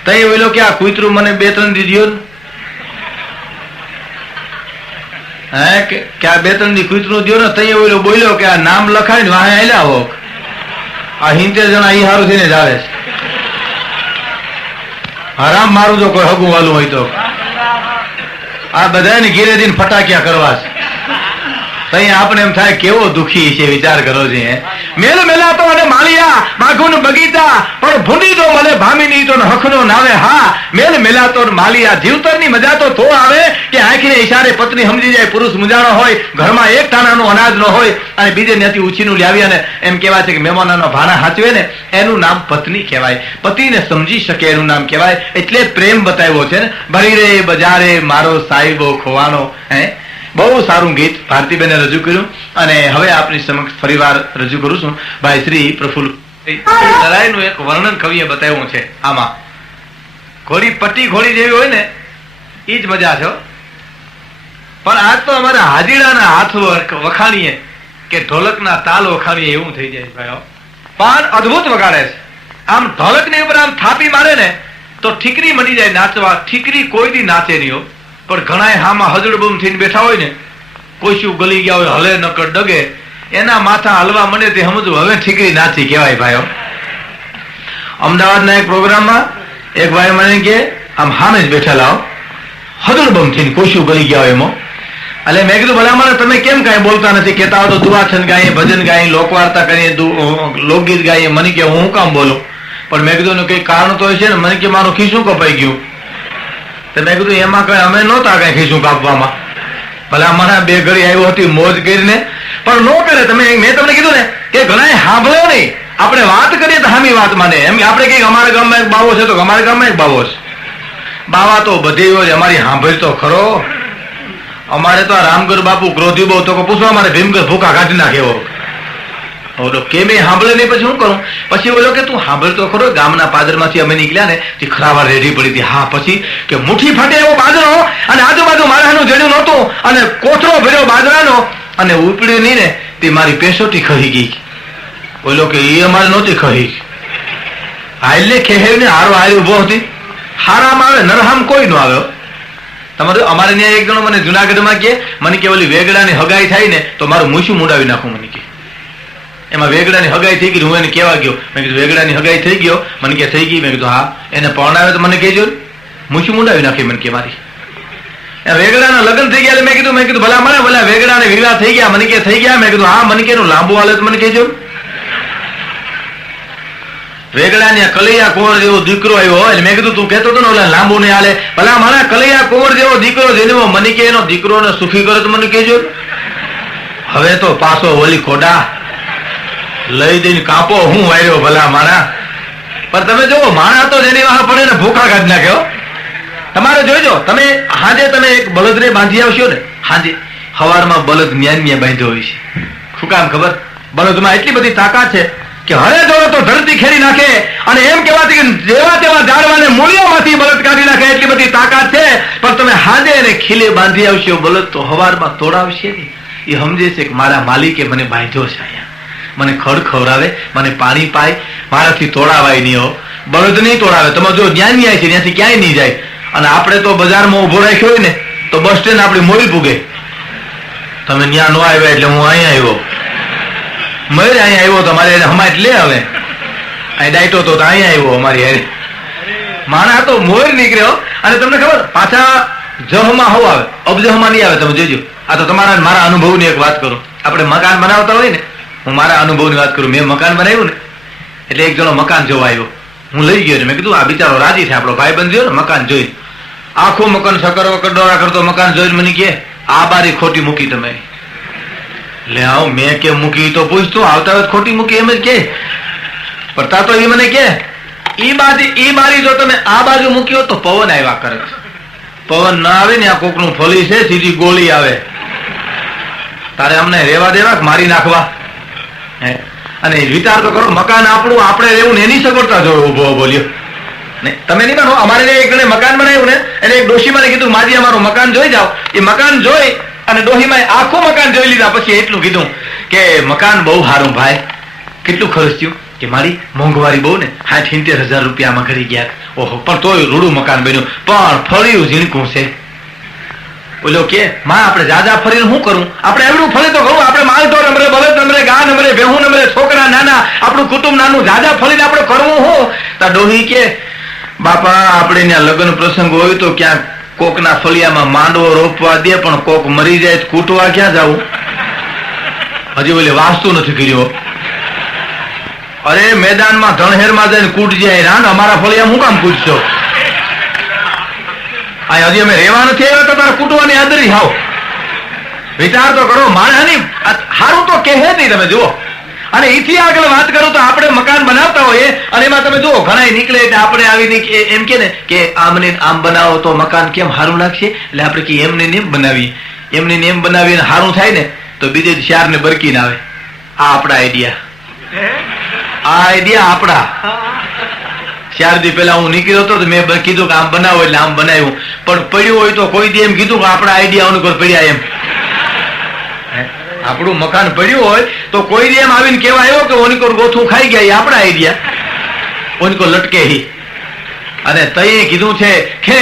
તઈ ઓલો કે આ કૂતરું મને 2-3 દી દ્યો. કે આ 2-3 દી કૂતરું દ્યો ને. તઈ ઓલો બોલ્યો કે આ નામ લખાય ને વાહે આલ્યા હો. આ 70 જણા ઈ હારું થઈને જ આવે છે. હરામ મારું જો કોઈ હગું વાલું હોય તો આ બધાને ઘેરે જઈને ફટાકિયા કરવા છે. તઈ આપણે એમ થાય કેવો દુખી છે, વિચાર કરો છે. મેલ મેલાતો અને માળિયા બાઘુન બગીચા પણ ભૂંડી તો મને ભામીની તો હખનો નાવે. હા, મેલ મેલાતો માળિયા જીવતરની મજા તો આવે કે આંખને ઈશારે પત્ની સમજી જાય પુરુષ મુજાણો હોય, ઘરમાં એક ટાણાનું અનાજ ન હોય અને બીજે ત્યાંથી ઉછીનું લાવી અને એમ કહેવાય છે કે મહેમાનોનો ભાણા હાચવે ને એનું નામ પત્ની કહેવાય. પતિને સમજી શકે એનું નામ કહેવાય. એટલે પ્રેમ બતાવ્યો છે ને. ભરી રે બજારે મારો સાહેબો ખોવાનો. બહુ સારું ગીત ભારતીબેને રજૂ કર્યું અને હવે આપની સમક્ષ ફરીવાર રજૂ કરું છું. ભાઈ શ્રી પ્રફુલ્લ લડાઈનું એક વર્ણન કવિએ બતાવ્યું છે. આમાં ઘોડી પટ્ટી ઘોડી જેવી હોય ને એ જ મજા છે. પણ આજ તો અમારા હાજીડાના હાથ વખાણીએ કે ઢોલકના તાલ વખાણીએ એવું થઈ જાય ભાઈ. પણ અદભુત વગાડે છે. આમ ઢોલકની ઉપર આમ થાપી મારે ને તો ઠીકરી મળી જાય નાચવા. ઠીકરી કોઈ દી નાચે નહીં હો. પણ ઘણા હામાં હજડબમ થઈને બેઠા હોય ને કોશું ગલી ગયા હોય, હલે નકર ડગે, એના માથા હલવા મળે તે સમજવું હવે ઠીકરી નાચી કહેવાય ભાઈઓ. અમદાવાદના એક પ્રોગ્રામમાં એક ભાઈ મને કે આમ સામે જ બેઠેલા હદુડબમ થઈને કોશું ગલી ગયા હોય એમાં. એટલે મેં કીધું ભલા તમે કેમ કઈ બોલતા નથી? કેતા હો તો દુઆછંદ ગાઈએ, ભજન ગાઈએ, લોકવાર્તા કરીએ, લોકગીત ગાઈએ. મને કે હું કામ બોલું? પણ મેં કીધું કઈ કારણ તો છે ને. મને કે મારું ખીસું કપાઈ ગયું. તો મેં કીધું એમાં કઈ અમે નહોતા કઈ ખીસું કાપવામાં. ભલે અમારા બે ઘડી આવ્યો હતી મોજ કરીને, પણ નો કરે. મેં તમને કીધું ને કે ઘણા સાંભળ્યો નહીં. આપણે વાત કરીએ તો હામી વાત માને. એમ આપણે કઈ અમારા ગામમાં એક બાવો છે તો અમારા ગામમાં એક બાવો છે. બાવા તો બધી હોય, અમારી સાંભળ તો ખરો. અમારે તો રામગઢ બાપુ ક્રોધી બહુ તો પૂછવા અમારે ભીમગઢ ભૂકા કાઢી નાખે એવો. ઓલો કેમ સાંભળે નહીં પછી શું કરું? પછી બોલો કે તું સાંભળ તો ખરો. ગામના પાદરમાંથી અમે નીકળ્યા ને તે ખરાવાર રેડી પડી હતી. હા પછી કે મુઠ્ઠી ફાટે એવો બાજરો અને આજુબાજુ મારાનું જડ્યું નહોતું અને કોથળો ભર્યો બાજરાનો અને ઉપડ્યું નહીં ને તે મારી પેશોટી ખહી ગઈ. બોલો કે એ અમારે નહોતી ખહી. હાલ ને ખેહેવ ને હારો હારી ઉભો હતી. હારામાં આવે નરહામ કોઈ નો આવ્યો. તમારે અમારે ત્યાં એક જણો મને જુનાગઢમાં કે મને કે ઓલી વેગડાની હગાઈ થાય ને તો મારું મૂછું મુડાવી નાખું. મને કે એમાં વેગડાની હગાઈ થઈ ગઈ. હું એને કેવા ગયો. મેં કીધું વેગડાની હગાઈ થઈ ગયો? મને કે થઈ ગઈ. મેં કીધું હા. એને પરણાવે તો મને કહેજો. મૂછું મુડાવી નાખી મને કે મારી. વેગડાના લગ્ન થઈ ગયા. મેં કીધું ભલા મને ભલા વેગડાને વિવાહ થઈ ગયા? મને કે થઈ ગયા. મેં કીધું હા. મને કે એનું લાંબુ હાલે તો મને કહેજો. વેગડાની કલૈયા કુંવર જેવો દીકરો આવ્યો હોય. મેં કીધું તું કહેતો હતો ને ઓલા લાંબુ ને હાલે. ભલા મારા કલૈયા કુંવર જેવો દીકરો જન્મો. મને કે એનો દીકરોને સુખી કરે તો મને કહેજો. હવે તો પાછો ઓલી ખોડા લઈ દઈને કાપો હું વાર્યો ભલા મારા. પણ તમે જોવો માણા તો જેની વાહ પડે ને ભૂખા કાઢી નાખ્યો. તમારે જોઈજો તમે હાજે તમે એક બળદને બાંધી આવશો ને હાજે સવારમાં બળદ ન્યાન્ય બાંધ્યો હોય છે. શું કામ ખબર? બળદમાં એટલી બધી તાકાત છે કે હરે દોડો તો ધરતી ખેડી નાખે અને એમ કહેવાતી કે જેવા તેવા ઝાડવાને મૂળિયોમાંથી બળદ કાઢી નાખે એટલી બધી તાકાત છે. પણ તમે હાજે એને ખીલે બાંધી આવશો બળદ તો સવારમાં તોડાવશે ને. એ સમજે છે કે મારા માલિકે મને બાંધ્યો છે અહીંયા, મને ખડ ખવડાવે, મને પાણી પાય, મારાથી તોડાવાય નહીં. હો બળદ નહીં તોડાવે. તમે જો જ્યાં ન્યાય છે ત્યાંથી ક્યાંય નહીં જાય. અને આપણે તો બજારમાં ઉભો રાખ્યો હોય ને તો બસ સ્ટેન્ડ આપણી મોડી પૂગે. તમે ત્યાં ન આવ્યા એટલે હું અહીંયા આવ્યો. મયુર અહીંયા આવ્યો તો મારે હમા એટલે હવે અહીં ડાયટો તો અહીંયા આવ્યો અમારી હારે. માણા તો મોર નીકળ્યો. અને તમને ખબર પાછા જહમાં હવ આવે, અબજહમાં નહીં આવે. તમે જોજો. આ તો તમારા મારા અનુભવની એક વાત કરું. આપણે મકાન બનાવતા હોય ને, હું મારા અનુભવની વાત કરું. મેં મકાન બનાવ્યું ને એટલે એક જણો મકાન જોવા આવ્યો. હું લઈ ગયો ને મેં કીધું આ બિચારો રાજી છે આપણો ભાઈ બંધ ને મકાન જોઈ. આખું મકાન સકર વકર ડોરા કરતો મકાન જોઈને મને કે આ બારી ખોટી મૂકી તમે. લે આવ મેં કેમ મૂકી તો પૂછતો આવતા વખત ખોટી મૂકી એમ જ કે. પડતા તો એ મને કે ઈ બારી જો તમે આ બાજુ મૂક્યો તો પવન આવ્યા કરે. પવન ના આવે ને આ કોકનું ફલી છે સીધી ગોળી આવે. તારે અમને રેવા દેવા મારી નાખવા? અને વિચાર તો કરો મકાન આપણું આપણે રહેવું ને એની સગવડતા જો ઉભો બોલ્યો. તમે નહીં માનો અમારે એક જણે મકાન બનાવ્યું ને એટલે એક ડોશીમાને કીધું માજી અમારું મકાન જોઈ જાઓ. એ મકાન જોઈ અને ડોહીમાં આખું મકાન જોઈ લીધા. પછી એટલું કીધું કે મકાન બહુ સારું ભાઈ. કેટલું ખર્ચ થયું? કે મારી મોંઘવારી બહુ ને 60-70,000 રૂપિયામાં કરી ગયા. ઓહો પણ તોય રૂડું મકાન બન્યું. પણ ફળ્યું ઝીણકું છે. બોલો કે માં આપણે જાજા ફરીને શું કરું? આપણે એવડું ફરી તો ખરું. આપણે માલઢોર નંબરે, બળદ નંબરે, ગા નંબરે, ભેહું નંબરે, છોકરા નાના, આપણું કુટુંબ નાનું, જાજા ફરીને આપણે કરવું શું? તા ડોહી કે બાપા આપણે ત્યાં લગ્ન પ્રસંગ હોય તો ક્યાંક કોકના ફળિયામાં માંડવો રોપવા દે પણ કોક મરી જાય કૂટવા ક્યાં જવું? હજી બોલે વાસ્તુ નથી કર્યો. અરે મેદાનમાં ધણહેરમાં જઈને કૂટ જાય રાન. અમારા ફળિયા હું કામ કૂટશો? હજી અમે રેવા નથી આવ્યા તો તારા કૂટવાની આદરી હાવ. વિચાર તો કરો. માણસની સારું તો કહે નહીં. તમે જુઓ. અને એથી આગળ વાત કરું તો આપણે મકાન બનાવતા હોઈએ અને એમાં તમે જુઓ ઘણા નીકળે એટલે આપણે આવી એમ કે ને કે આમને આમ બનાવો તો મકાન કેમ સારું લાગશે. એટલે આપણે કે એમને નેમ બનાવીએ, એમને નેમ બનાવીને સારું થાય ને તો બીજે ચાર ને બરકી ના આવે. આ આપણા આઈડિયા. આ આઈડિયા આપણા. 4 દી પહેલા હું નીકળ્યો હતો તો મેં કીધું કે આમ બનાવો એટલે આમ બનાવ્યું. પણ પડ્યું હોય તો કોઈ દી એમ કીધું કે આપણા આઈડિયા અનુકૂળ પડ્યા એમ. આપણું મકાન પડ્યું હોય તો કોઈ દી એમ આવીને કેવા આવ્યો કે ઓનીકોર ગોથું ખાઈ ગયા. એ આપણા આઈડિયા. ઓનીકો લટકે હી. અને તઈએ કીધું છે કે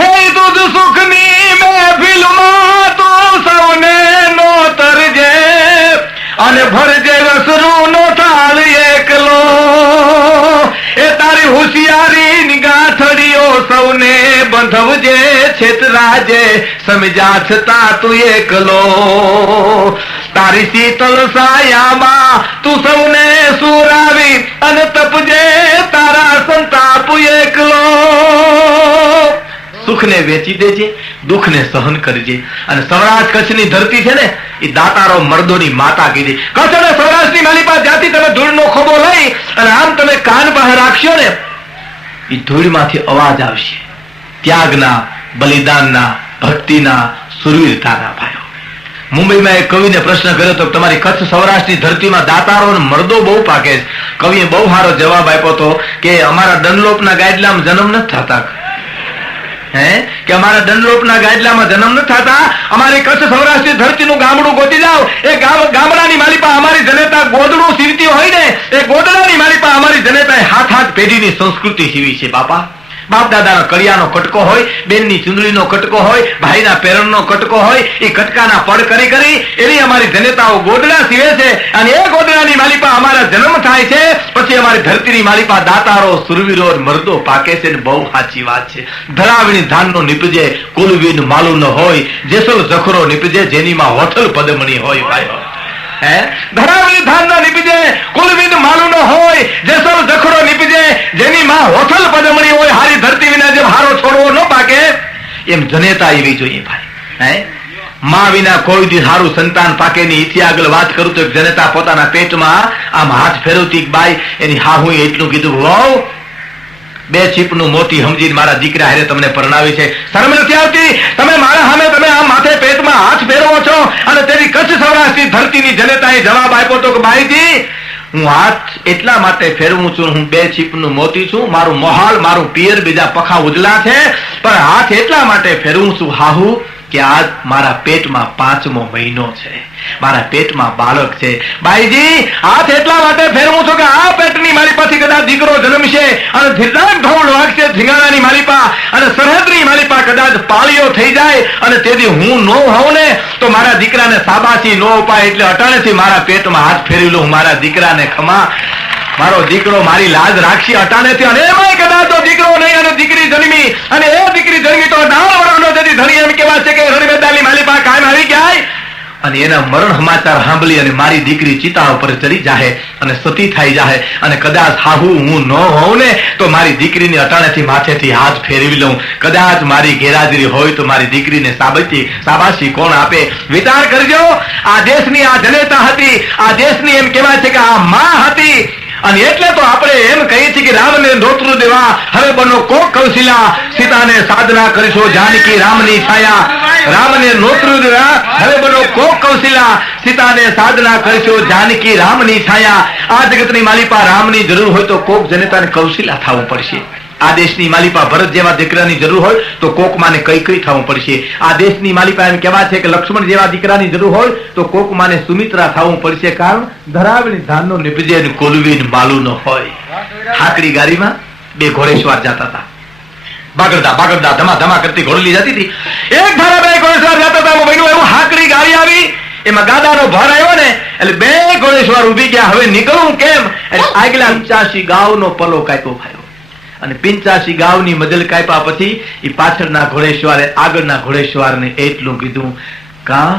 હે તુજ સુખની મહેફિલમાં તું સૌને નો તરજે અને ભરજે વસરું નો થાળ એકલો એ તારી હોશિયારી ની ગાંઠડીઓ સૌને બંધવજે છેતરાજે સમજા છતાં તું એકલો તારી શીતળ સાયામાં તું સૌને સુરાવી અને તપજે તારા સંતાપ એકલો સુખને વેચી દેજે દુઃખને સહન કરજે અને સૌરાષ્ટ્ર કચ્છની ધરતી છે ને એ દાતારો મર્દોની માતા કીધી. કચ્છ અને સૌરાષ્ટ્રની માલિપા જ્યાંથી તમે ધૂળનો ખોબો લઈ અને આમ તમે કાન બહાર રાખશો ને એ ધૂળમાંથી અવાજ આવશે ત્યાગના, બલિદાનના, ભક્તિના, સુરવીરતાના. ભાઈઓ, મુંબઈમાં એક કવિને પ્રશ્ન કર્યો તો તમારી કચ્છ સૌરાષ્ટ્રની ધરતીમાં દાતારો અને મર્દો બહુ પાકે છે. કવિએ બહુ સારો જવાબ આપ્યો હતો કે અમારા ડનલોપના ગાદલામાં જન્મ નથી થતા. કે અમારા ડનલોપના ગાદલામાં જન્મ નથી થતા. અમારી કચ્છ સૌરાષ્ટ્રની ધરતીનું ગામડું ગોતી જાવ, એ ગામડાની માલિપા અમારી જનેતા ગોદડું સીવતી હોય ને એ ગોદડાની માલિપા અમારી જનેતાએ હાથ હાથ પેઢીની સંસ્કૃતિ સીવી છે. બાપા, બાપ દાદાનો કડિયાનો કટકો હોય, બેનની ચુંદડીનો કટકો હોય, ભાઈના પેરણનો કટકો હોય, એ કટકાના પડ કરી કરી એની અમારી જનેતાઓ ગોદડા સીવે છે. અને એ ગોદડાની માલિપા અમારા જન્મ થાય છે, પછી અમારી ધરતીની માલિપા દાતારો, સુરવીરો, મર્દો પાકે છે. ને બહુ સાચી વાત છે. ધરાવીની ધાનનો નીપજે કુલવીન માલું ન હોય, જેસલ જખરો નીપજે જેનીમાં હોથલ પદમણી હોય. ભાઈઓ, ધરાવની ધાનના નીપજે કુલવીન માલું ન હોય, જેસલ જખરો નીપજે જેની માં હોથલ પદમણી હોય. હારી ધરતી વિના જેમ હારો છોડવો ન પાકે એમ જનેતા એવી જોઈએ. ભાઈ, માં વિના કોઈ દી સારું સંતાન પાકે ની. એથી આગળ વાત કરું તો એક જનેતા પોતાના પેટમાં આમ હાથ ફેરવતી બાઈ એની હાહુ એટલું કીધું, વહુ બે છીપનું મોતી સમજીને મારા દીકરા હારે તમને પરણાવી છે. શરમ નથી આવતી? તમે મારા સામે તમે આ માથે પેટમાં હાથ ફેરવો છો. અને તેની કચ્છ સૌરાષ્ટ્રની ધરતીની જનતાએ જવાબ આપ્યો તો કે બાઈજી, હું હાથ એટલા માટે ફેરવું છું, હું બે છીપનું મોતી છું, મારું મોહાલ, મારું પિયર બીજા પખા ઉજલા છે, પણ હાથ એટલા માટે ફેરવું છું હાહુ કે આજ મારા પેટમાં 5મો મહિનો છે, મારા પેટમાં બાળક છે. બાઈજી, હાથ એટલા માટે ફેરવું છું કે આ પેટની મારી પાસે કદાચ દીકરો જન્મશે અને ધીરધામ ધોળ વાગશે ધીંગાણાની માલિપા અને સરહદની માલિપા કદાચ પાળીઓ થઈ જાય અને તેથી હું નો હોઉં ને તો મારા દીકરાને સાબાસી નો ઉપાય. એટલે અટાણેથી મારા પેટમાં હાથ ફેરવી લઉં. મારા દીકરાને ખમા, મારો દીકરો મારી લાજ રાખશે અટાણેથી. અને એમાંય કદાચ તો દીકરો નહીં અને દીકરી જન્મી અને એ દીકરી જન્મી તો 10 વર્ષનો જતી ધણી એમ કેવા છે કે રણમેદાની માલિપા કાયમ આવી ગયા અને એના મરણ સમાચાર સાંભળી અને મારી દીકરી ચિતા ઉપર ચડી જાહે અને સતી થઈ જાહે અને કદાચ હાહુ હું ન હોઉં ને તો મારી દીકરીની અટાણેથી માથેથી હાથ ફેરવી લઉં. કદાચ મારી ગેરહાજરી હોય તો મારી દીકરીને સાબાસી કોણ આપે? વિચાર કરજો. આ દેશની આ જનેતા હતી, આ દેશની એમ કહેવાય છે કે આ માં હતી. અને એટલે તો આપણે એમ કહીએ છીએ કે રામને નોતરું દેવા હવે બનો કોક કૌશિલા, સીતાને સાધના કરીશો જાનકી રામની છાયા. રામને નોતરું દેવા હવે બનો કોક કૌશિલા, સીતાને સાધના કરીશો જાનકી રામની છાયા. આ જગતની માલિપા રામની જરૂર હોય તો કોક જનતાને કૌશિલા થવું પડશે. આ દેશની માલિપા ભરત જેવા દીકરાની જરૂર હોય તો કોકમાને કઈ થવું પડશે. આ દેશની માલિપા એમ કહેવાય છે કે લક્ષ્મણ જેવા દીકરાની જરૂર હોય તો કોકમાને સુમિત્રા થવું પડશે. કારણ ધરાવીની ધાનનો નીપજે અને કોલવીન માલું ન હોય. હાકડી ગાડીમાં 2 ઘોડેસવાર જતા હતા. બાગડદા ધમા કરતી ઘોડલી જતી હતી. એક ધારા 2 ઘોડેસવાર જતા હતા. બન્યું એવું હાકડી ગાડી આવી, એમાં ગાદાનો ભાર આવ્યો ને એટલે 2 ઘોડેસવાર ઉભી ગયા. હવે નીકળવું કેમ? એટલે આગલા 85 ગાવનો પલો કાપ્યો ભાઈ. અને 85 ગાવની મદલ કાપ્યા પછી એ પાછળના ઘોડેશ્વરે આગળના ઘોડેશ્વરને એટલું કીધું, કા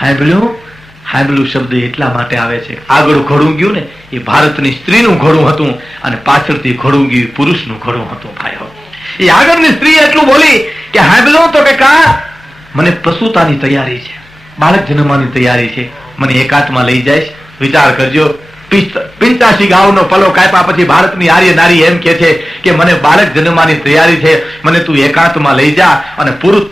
હાંભળ્યું શબ્દ એટલા માટે આવે છે. આગળ ઘોડું ગયું ને એ ભારતની સ્ત્રીનું ઘોડું હતું અને પાછળથી ઘોડું ગયું પુરુષનું ઘોડું હતું. ભાઈઓ, એ આગળની સ્ત્રી એટલું બોલી કે હાંભળ્યું તો કે કા મને પ્રસૂતાની તૈયારી છે, બાળક જન્મવાની તૈયારી છે, મને એકાંતમાં લઈ જાય. વિચાર કરજો. 85 ગાવનો પલો કાપ્યા પછી ભારતની આર્ય નારી એમ કે છે કે મને બાળક જન્મવાની તૈયારી છે, મને તું એકાંતમાં લઈ જા. અને પુરુષ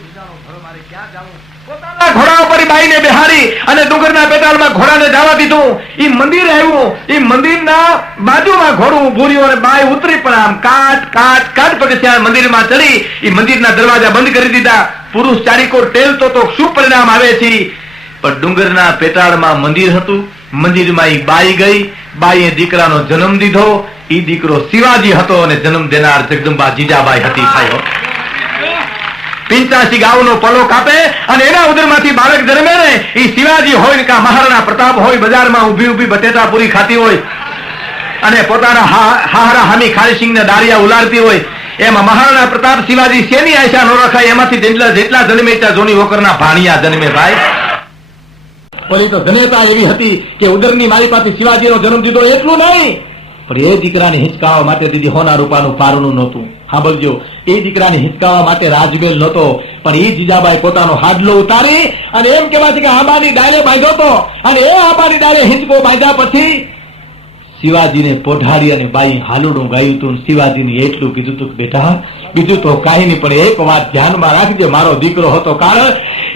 પોતાના ઘોડા ઉપર બાઈને બેહારી અને ડુંગરના પેટાળમાં ઘોડાને જવા દીધું. એ મંદિર આવ્યું, એ મંદિરના બાજુમાં ઘોડું ઉભું રહ્યું અને બાઈ ઉતરી પણ આમ કાટ પગથિયા મંદિરમાં ચડી એ મંદિરના દરવાજા બંધ કરી દીધા. પુરુષ ચારીકો ટેલતો તો શું પરિણામ આવે છે? પણ ડુંગરના પેટાળમાં મંદિર હતું, મંદિરમાં એ બાઈ ગઈ, બાઈએ દીકરાનો જન્મ દીધો. ઈ દીકરો શિવાજી હતો અને જન્મ દેનાર જગદંબા જીજાબાઈ હતી. ભાઈઓ 85 ગાઉનો પલો કાપે અને એના ઉદરમાંથી બાળક જન્મે ને એ શિવાજી હોય ને કા મહારાણા પ્રતાપ હોય, બજારમાં ઊભી ઊભી બટેટા પૂરી ખાતી હોય અને પોતાના હાહરા હામી ખારીસિંગને દાળિયા ઉલાડતી હોય, એમાં મહારાણા પ્રતાપ શિવાજી શેની આશા ન રખાય, એમાંથી જેટલા જન્મે ત્યાં જોની વોકરના ભાણિયા જન્મે. ભાઈ ઓલી તો ધન્યતા એવી હતી કે ઉદરની મારી પાસે શિવાજીનો જન્મ દીધો એટલું નહીં, પણ એ દીકરાને હિંચકાવવા માટે દીદી હોના રૂપાનું પારણું નહોતું. સાંભળજો, એ દીકરાને હિંચકાવવા માટે રાજમહેલ નહોતો, પણ એ જીજાબાઈ પોતાનો હાડલો ઉતારી અને એમ કહેવા છે કે આંબાની ડાળે બાંધ્યો હતો અને એ આંબાની ડાળે હિંચકો બાંધ્યા પછી શિવાજીને પોઢાડી અને બાઈ હાલુડું ગાયું હતું. શિવાજીને એટલું કીધું હતું કે બેટા બીજું તો કાંઈ નહીં, પણ એક વાત ધ્યાનમાં રાખજે, મારો દીકરો હતો, કારણ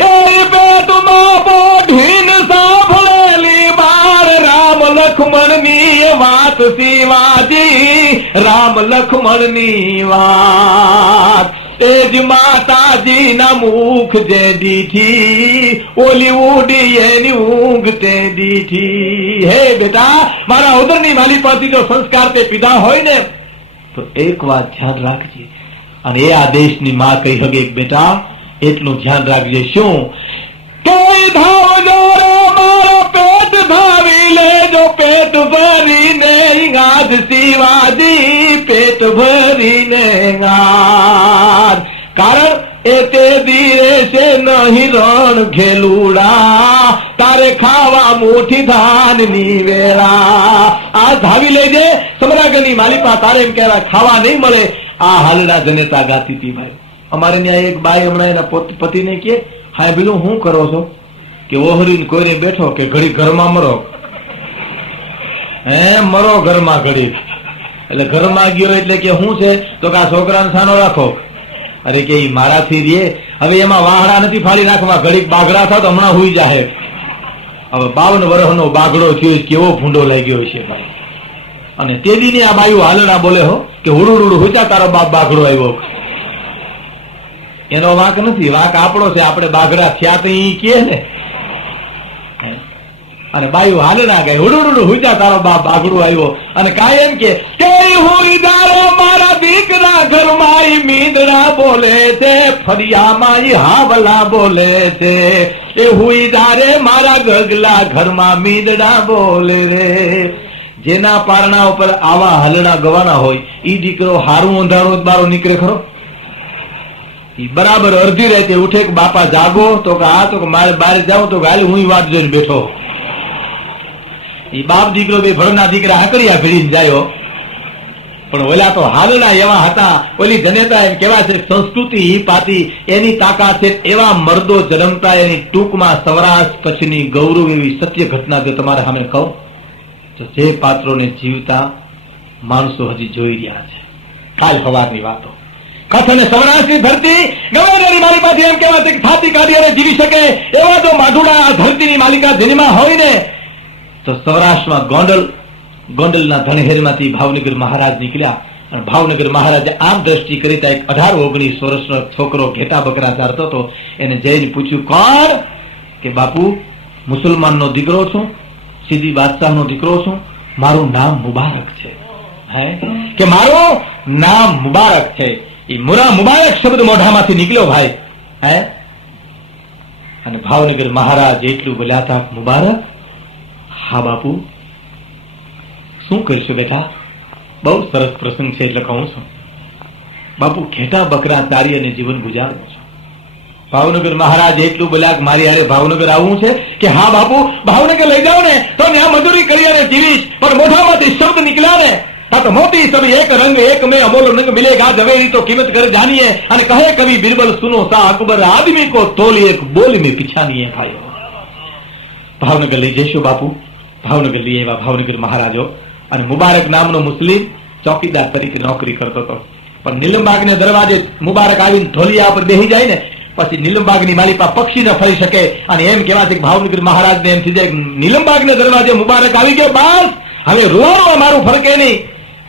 એ પેટમાં પોઢીને સાંભળેલી બાર રામ લક્ષ્મણની વાત, શિવાજી રામ લક્ષ્મણની વાત, એ જ માતાજીના મુખ જે દીઠી ઓલી ઉડી એની ઊંઘ તે દીઠી. હે બેટા, મારા ઉદરની માલી પાસેથી જો સંસ્કાર તે પીધા હોય ને તો એક વાત ધ્યાન રાખજે, અને એ આ દેશની માં કહી શકે બેટા એટલું ધ્યાન રાખજે. શું કઈ ધાવજો રે મારો પેટ ધાવી લેજો, પેટ ભરીને ગાજ શિવાજી, પેટ ભરીને ગાજ, કારણ એ તે ધીરે છે નહીં રણ ઘેલુડા, તારે ખાવા મુઠી ધાનની વેળા. આ ધાવી લેજે સમરાગરની માલિપા, તારે એમ કહેવાય ખાવા નહીં મળે. આ હાલના જનેતા ગાતી હતી. ભાઈ અમારે ત્યાં એક બાઈ હમણાં એના પતિને કે હા પેલું શું કરો છો કે ઓહરીને કોઈને બેઠો કે ઘડી ઘરમાં મરો, હે મરો ઘરમાં ઘડી, એટલે ઘરમાં ગયો એટલે કે શું છે તો કે આ છોકરાને સાનો રાખો. અરે કે મારાથી રે, હવે એમાં વાહડા નથી ફાડી નાખવા, ઘડીક બાગડા થાવ તો હમણાં હુઈ જાહે. હવે 52 વર્ષનો બાગડો થયો, કેવો ભૂંડો લાગ્યો છે ભાઈ. અને તે દીની આ બાયું હાલણા બોલે હો કે હુડુડુડ હુચા તારો બાપ બાગડો આવ્યો. એનો વાંક નથી, વાંક આપણો છે, આપણે બાગડા થયા તો ઈ કે ને, અને બાયું હાલણા ગાય હુડુડુડ હુચા તારો બાપ બાગડો આવ્યો. અને કાયમ કે મારા દીકરા ઘરમાં મીંદડા બોલે છે, ફરિયામાં હાવલા બોલે છે, એ હુઈદારે મારા ગગલા ઘરમાં મીંદડા બોલે રે. જેના પારણા ઉપર આવા હલણા ગવાના હોય ઈ દીકરો હારું અંધારો બારો નીકળે ખરો? બરાબર અડધી રાતે ઉઠે કે બાપા જાગો, તો કે આ તો મારે બહાર જાઉં તો હાલ હું વાટ જોઈને બેઠો. એ બાપ દીકરો બે ભણના દીકરા આકડિયા ભીડીને જાયો, પણ ઓલા તો હાલના એવા હતા. ઓલી જનેતા એમ કેવા છે સંસ્કૃતિ ઈ પાતી એની તાકાત છે, એવા મર્દો જન્મતા. એની ટૂંકમાં સૌરાષ્ટ્ર કચ્છની ગૌરવ એવી સત્ય ઘટના જો તમારે સામે કહું તો જે પાત્રોને જીવતા માણસો હજી જોઈ રહ્યા છે. કાલ સવારની વાતો, કચ્છ અને સૌરાષ્ટ્રની ધરતી ગવર્નરની મારી પાસે એમ કહેવાય છે કે છાતી કાઢી અને જીવી શકે એવા જો માધુડા આ ધરતીની માલિકા જેનીમાં હોય ને તો સૌરાષ્ટ્રમાં ગોંડલના ધણહેરમાંથી ભાવનગર મહારાજ નીકળ્યા. અને ભાવનગર મહારાજે આમ દ્રષ્ટિ કરી એક 18-19 વર્ષનો છોકરો ઘેટા બકરા ચારતો હતો. એને જઈને પૂછ્યું કોણ? કે બાપુ મુસલમાનનો દીકરો છું, સીધી બાદશાહનો દીકરો છું, મારું નામ મુબારક છે. હે કે મારું નામ મુબારક છે. એ મુબારક શબ્દ મોઢામાંથી નીકળ્યો ભાઈ. હે અને ભાવનગર મહારાજ એટલું બોલ્યા હતા મુબારક? હા બાપુ. શું કરશું બેટા? બહુ સરસ પ્રસંગ છે એટલે કહું છું. બાપુ ઘેટા બકરા ચારી અને જીવન ગુજારવું છે. ભાવનગર મહારાજ એટલું બોલ્યા કે મારી હારે ભાવનગર આવવું છે? કે હા બાપુ ભાવનગર લઈ જાઓ ને તો ત્યાં મજૂરી કરી અને જીવીશ. પણ મોઢામાંથી શબ્દ નીકળ્યા ને તો મોટી સભી એક રંગ એક में अमोल रंग मिलेगा, जवेरी तो कीमत कर जानिए. અને કહે કવિ બિરબલ સુનો સા અકબર આદમી को तोली एक बोली में पिछानिए. ભાઈઓ ભાવનગર લઈ જઈશું બાપુ. ભાવનગર લઈ આવ્યા ભાવનગર મહારાજો. અને મુબારક નામનો મુસ્લિમ ચોકીદાર તરીકે નોકરી કરતો હતો. પણ નીલમબાગને દરવાજે મુબારક આવીને ઢોલિયા પર બેસી જાય ને પછી નીલમબાગની માલિપા પક્ષી ન ફરી શકે. અને એમ કહેવા છે કે ભાવનગર મહારાજને એમ થઈ જાય નીલમબાગને દરવાજે મુબારક આવી ગયો, બસ હવે રૂવાડું મારું ફરકે નહીં.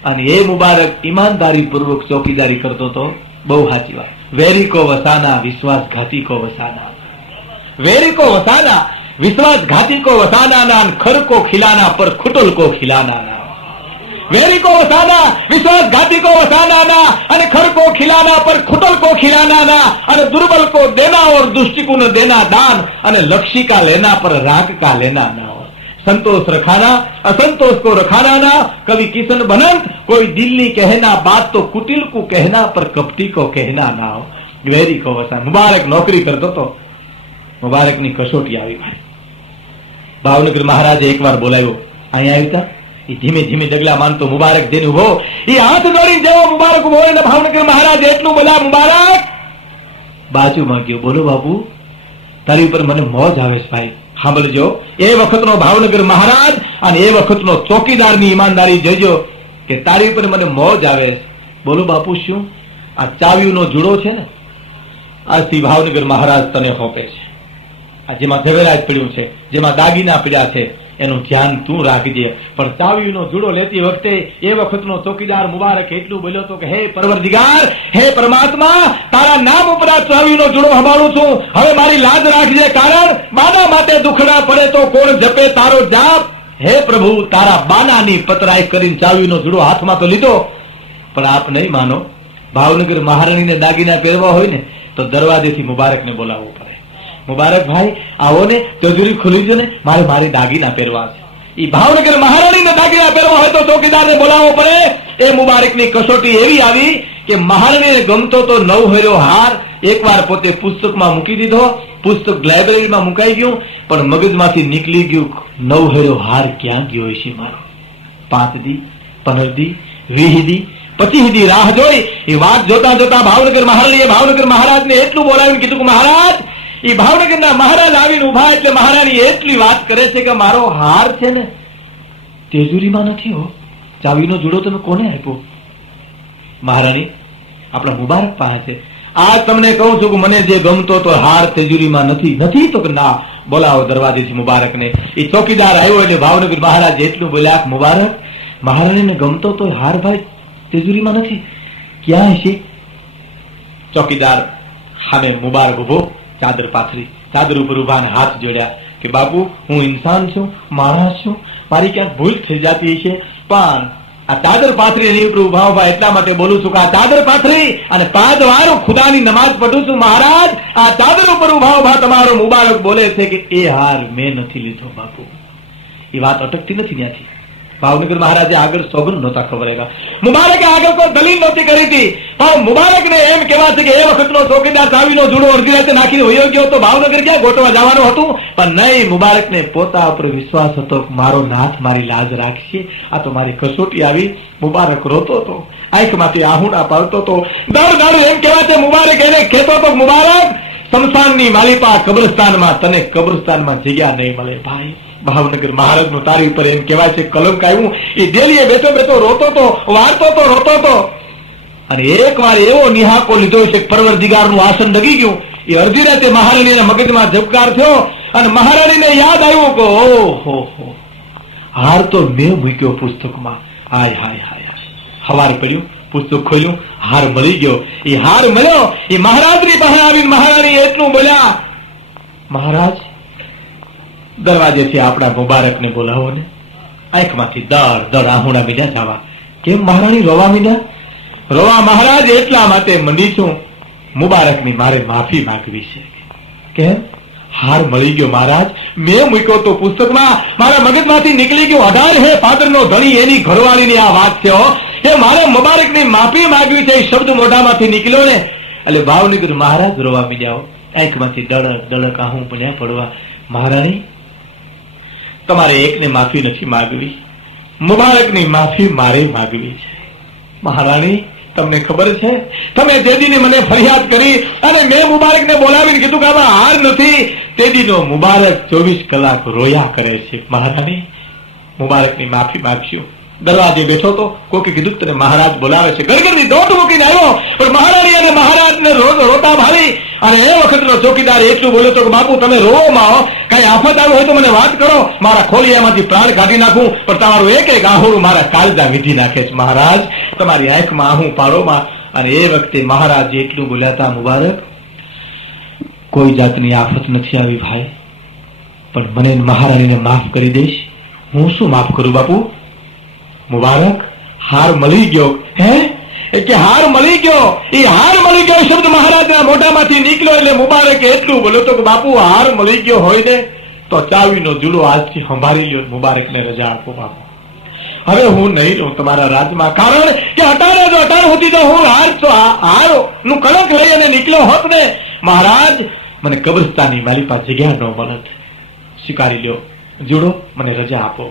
અને એ મુબારક ઈમાનદારી પૂર્વક ચોકીદારી કરતો હતો. બહુ સાચી વાત. વેરી કો વસાના વિશ્વાસઘાતી કો વસાના, વેરી કો વસાના વિશ્વાસઘાતી કો વસાના ના, ખર કો ખિલાના પર ખુટલ કો ખિલાના ના. વેરી को वसाना, विश्वासघाती को वसाना ना, અને खर को खिलाना पर खुटल को खिलाना ना, અને दुर्बल को देना और दुष्टि को न देना दान, અને लक्ष्य का लेना पर राग का लेना ना हो। संतोष रखाना, असंतोष को रखाना ना। कवि किशन बनंत, कोई दिल्ली कहना बात तो कुटिल को कहना पर कपटी को कहना ना हो। વેરી को वसाना। मुबारक नौकरी करतो तो મુબારકની કસોટી આવી ભાઈ। ભાવનગર મહારાજે એકવાર બોલાવ્યો, અહીંયા આવ્યા એ ધીમે ધીમે ડગલા માનતો મુબારક જઈને ઉભો, એ હાથ દોડી જેવો મુબારક ઉભો ને ભાવનગર મહારાજ એટલું બોલ્યા, મુબારક બાજુમાં ગયો, બોલો બાપુ તારી ઉપર મને મોજ આવે છે ભાઈ। સાંભળજો, એ વખતનો ભાવનગર મહારાજ અને એ વખતનો ચોકીદારની ઈમાનદારી જોજો કે તારી ઉપર મને મોજ આવે છે। બોલો બાપુ શું? આ ચાવીનો જુડો છે ને, આજથી ભાવનગર મહારાજ તને સોંપે છે। આ જેમાં ઝવેરાત પડ્યું છે, જેમાં દાગીના પડ્યા છે, એનું ધ્યાન તું રાખજે। પણ ચાવીનો જુડો લેતી વખતે એ વખતનો ચોકીદાર મુબારક એટલું બોલ્યો હતો કે હે પરવરદિગાર, હે પરમાત્મા, તારા નામ ઉપર આ ચાવીનો જુડો સંભાળું છું, હવે મારી લાજ રાખજે, કારણ બાના માટે દુખડા પડે તો કોણ જપે તારો જાપ। હે પ્રભુ, તારા બાનાની પતરાઈ કરીને ચાવીનો જુડો હાથમાં તો લીધો, પણ આપ નહીં માનો, ભાવનગર મહારાણીને દાગીના પહેરવા હોય ને તો દરવાજેથી મુબારકને બોલાવવું પડે। મુબારક ભાઈ આવો ને, તિજોરી ખોલી દો ને, મારે મારી દાગીના પહેરવા છે। એ ભાવનગર મહારાણીને દાગીના પહેરવા હોય તો ચોકીદારને બોલાવવો પડે। એ મુબારકની કસોટી એવી આવી કે મહારાણીને ગમતો તો નવહેરો હાર એકવાર પોતે પુસ્તકમાં મૂકી દીધો, પુસ્તક લાઇબ્રેરીમાં મુકાઈ ગયું, પણ મગજમાંથી નીકળી ગયું નવહેરો હાર ક્યાં ગયો છે મારો। 5 દી 15 દી 20 દી 25 દી રાહ જોઈ, એ વાત જોતા જોતા ભાવનગર મહારાણીએ ભાવનગર મહારાજને એટલું બોલાવીને કીધું કે મહારાજ, એ ભાવનગરના મહારાજ આવીને ઉભા એટલે મહારાણી એટલી વાત કરે છે કે મારો હાર છે ને તેજુરીમાં નથી હો, ચાવીનો જુડો તમે કોને આપ્યો? મહારાણી આપણા મુબારક પાસે છે। આ તમને કહું છું કે મને જે ગમતો તો હાર તેજુરીમાં નથી તો કે ના, બોલાવો દરવાજેથી મુબારકને। એ ચોકીદાર આવ્યો એટલે ભાવનગર મહારાજ એટલું બોલ્યા, મુબારક, મહારાણીને ગમતો તો હાર ભાઈ તેજુરીમાં નથી, ક્યાં છે? ચોકીદાર સામે મુબારક ઉભો, ચાદર પાથરી, ચાદર ઉપર ઉભા ને હાથ જોડ્યા કે બાપુ, હું ઇન્સાન છું, માણસ છું, મારી ક્યાંક ભૂલ થઈ જતી છે, પણ આ ચાદર પાથરી એની ઉપર ઉભા ઉભા એટલા માટે બોલું છું કે આ ચાદર પાથરી અને 5 વાર ખુદાની નમાઝ પઢું છું, મહારાજ આ ચાદર ઉપર ઉભા ઉભા તમારો મુબારક બોલે છે કે એ હાર મેં નથી લીધો બાપુ। એ વાત અટકતી નથી ત્યાંથી। ભાવનગર મહારાજે આગળ સોગન નહોતા ખબરેગા, મુબારકે આગળ કોઈ દલીલ નહોતી કરી હતી, પણ મુબારકને એમ કહેવા છે કે એ વખતનો ચોકીદાર ચાવીનો જુડો અડધી રાતે નાખીને વયો ગયો તો ભાવનગર ક્યાં ગોતવા જવાનું હતું, પણ નહીં, મુબારકને પોતા ઉપર વિશ્વાસ હતો કે મારો નાથ મારી લાજ રાખશે। આ તો મારી કસોટી આવી। મુબારક રોતો હતો, આંખમાંથી આહુડા પાડતો હતો, દળ એમ કહેવા છે, મુબારક એને કહેતો હતો, મુબારક શમશાનની માલિપા કબ્રસ્તાનમાં તને કબ્રસ્તાનમાં જગ્યા નહીં મળે ભાઈ। ભાવનગર મહારાજ નું તારી ઉપર એમ કહેવાય છે કલંક આવ્યું। એ ડેલીએ બેઠો બેઠો રોતો તો, વારતો તો, રોતો તો, અને એક વાર એવો નિહાકો લીધો છે પરવરદિગારનું આસન ડગી ગયું। એ અડધી રાતે મહારાણીના મગજમાં ઝબકાર થયો અને મહારાણીને યાદ આવ્યું કે ઓહો હાર તો મેં મૂક્યો પુસ્તકમાં। હાય હાય હાય, સવારે પડ્યું, પુસ્તક ખોલ્યું, હાર મળી ગયો। એ હાર મળ્યો, એ મહારાજની પાસે આવીને મહારાણી એટલું બોલ્યા, મહારાજ દરવાજેથી આપણા મુબારકને બોલાવો ને। આંખમાંથી દળ આહુડા મીડા જવા। કેમ મહારાણી રોવા મીડા? રોવા મહારાજ એટલા માટે મંડી છું, મુબારકની મારે માફી માંગવી છે। કેમ? હાર મળી ગયો મહારાજ, મેં મૂક્યો તો પુસ્તકમાં, મારા મગજમાંથી નીકળી ગયો। 18 હે પાદરનો ધણી એની ઘરવાળીની આ વાત છે હો, એ મારે મુબારકની માફી માંગવી છે। એ શબ્દ મોઢામાંથી નીકળ્યો ને એટલે ભાવનગર મહારાજ રોવા મીડ્યા। આંખમાંથી દળક આહું બન્યા પડવા। મહારાણી તમારે એકને માફી નથી માંગવી, મુબારકની માફી મારે માંગવી છે। મહારાણી તમને ખબર છે, તમે તેદીને મને ફરિયાદ કરી અને મેં મુબારકને બોલાવીને કીધું કે આમાં હાર નથી, તેદીનો મુબારક 24 કલાક રોયા કરે છે। મહારાણી મુબારકની માફી માંગશું। દરવાજે બેઠો તો કોકે કીધું તને મહારાજ બોલાવે છે। ગરગરની દોટ મૂકીને આવ્યો, પણ મહારાણી અને મહારાજને રોતા ભાળી અને એ વખતનો ચોકીદાર એટલું બોલ્યો તો કે બાપુ તમે રોવો માં, કઈ આફત આવી હોય તો મને વાત કરો, મારા ખોલિયામાંથી પ્રાણ કાઢી નાખું, પણ તમારું એક આહુડું મારા કાળજા વિધી નાખે છે। મહારાજ તમારી આંખમાં આહું પાડોમાં। અને એ વખતે મહારાજ એટલું બોલ્યા હતા, મુબારક કોઈ જાતની આફત નથી આવી ભાઈ, પણ મને મહારાણીને માફ કરી દઈશ? હું શું માફ કરું બાપુ? મુબારક હાર મળી ગયો. હે કે હાર મળી ગયો? એ હાર મળી ગયો શબ્દ મહારાજના મોઢામાંથી નીકળ્યો એટલે મુબારકે એટલું બોલ્યો તો કે બાપુ હાર મળી ગયો હોય ને તો ચાવીનો જુલો આજથી સંભાળી લ્યો, મુબારકને રજા આપો બાપુ. હવે હું નહીં રહું તમારા રાજમાં, કારણ કે અટાર હોતી તો હું હાર નું કલંક લઈ અને નીકળ્યો હોત ને મહારાજ મને કબ્રસ્તાનની મારી પાસે જગ્યા ન મળત. સ્વીકારી લ્યો જુડો, મને રજા આપો.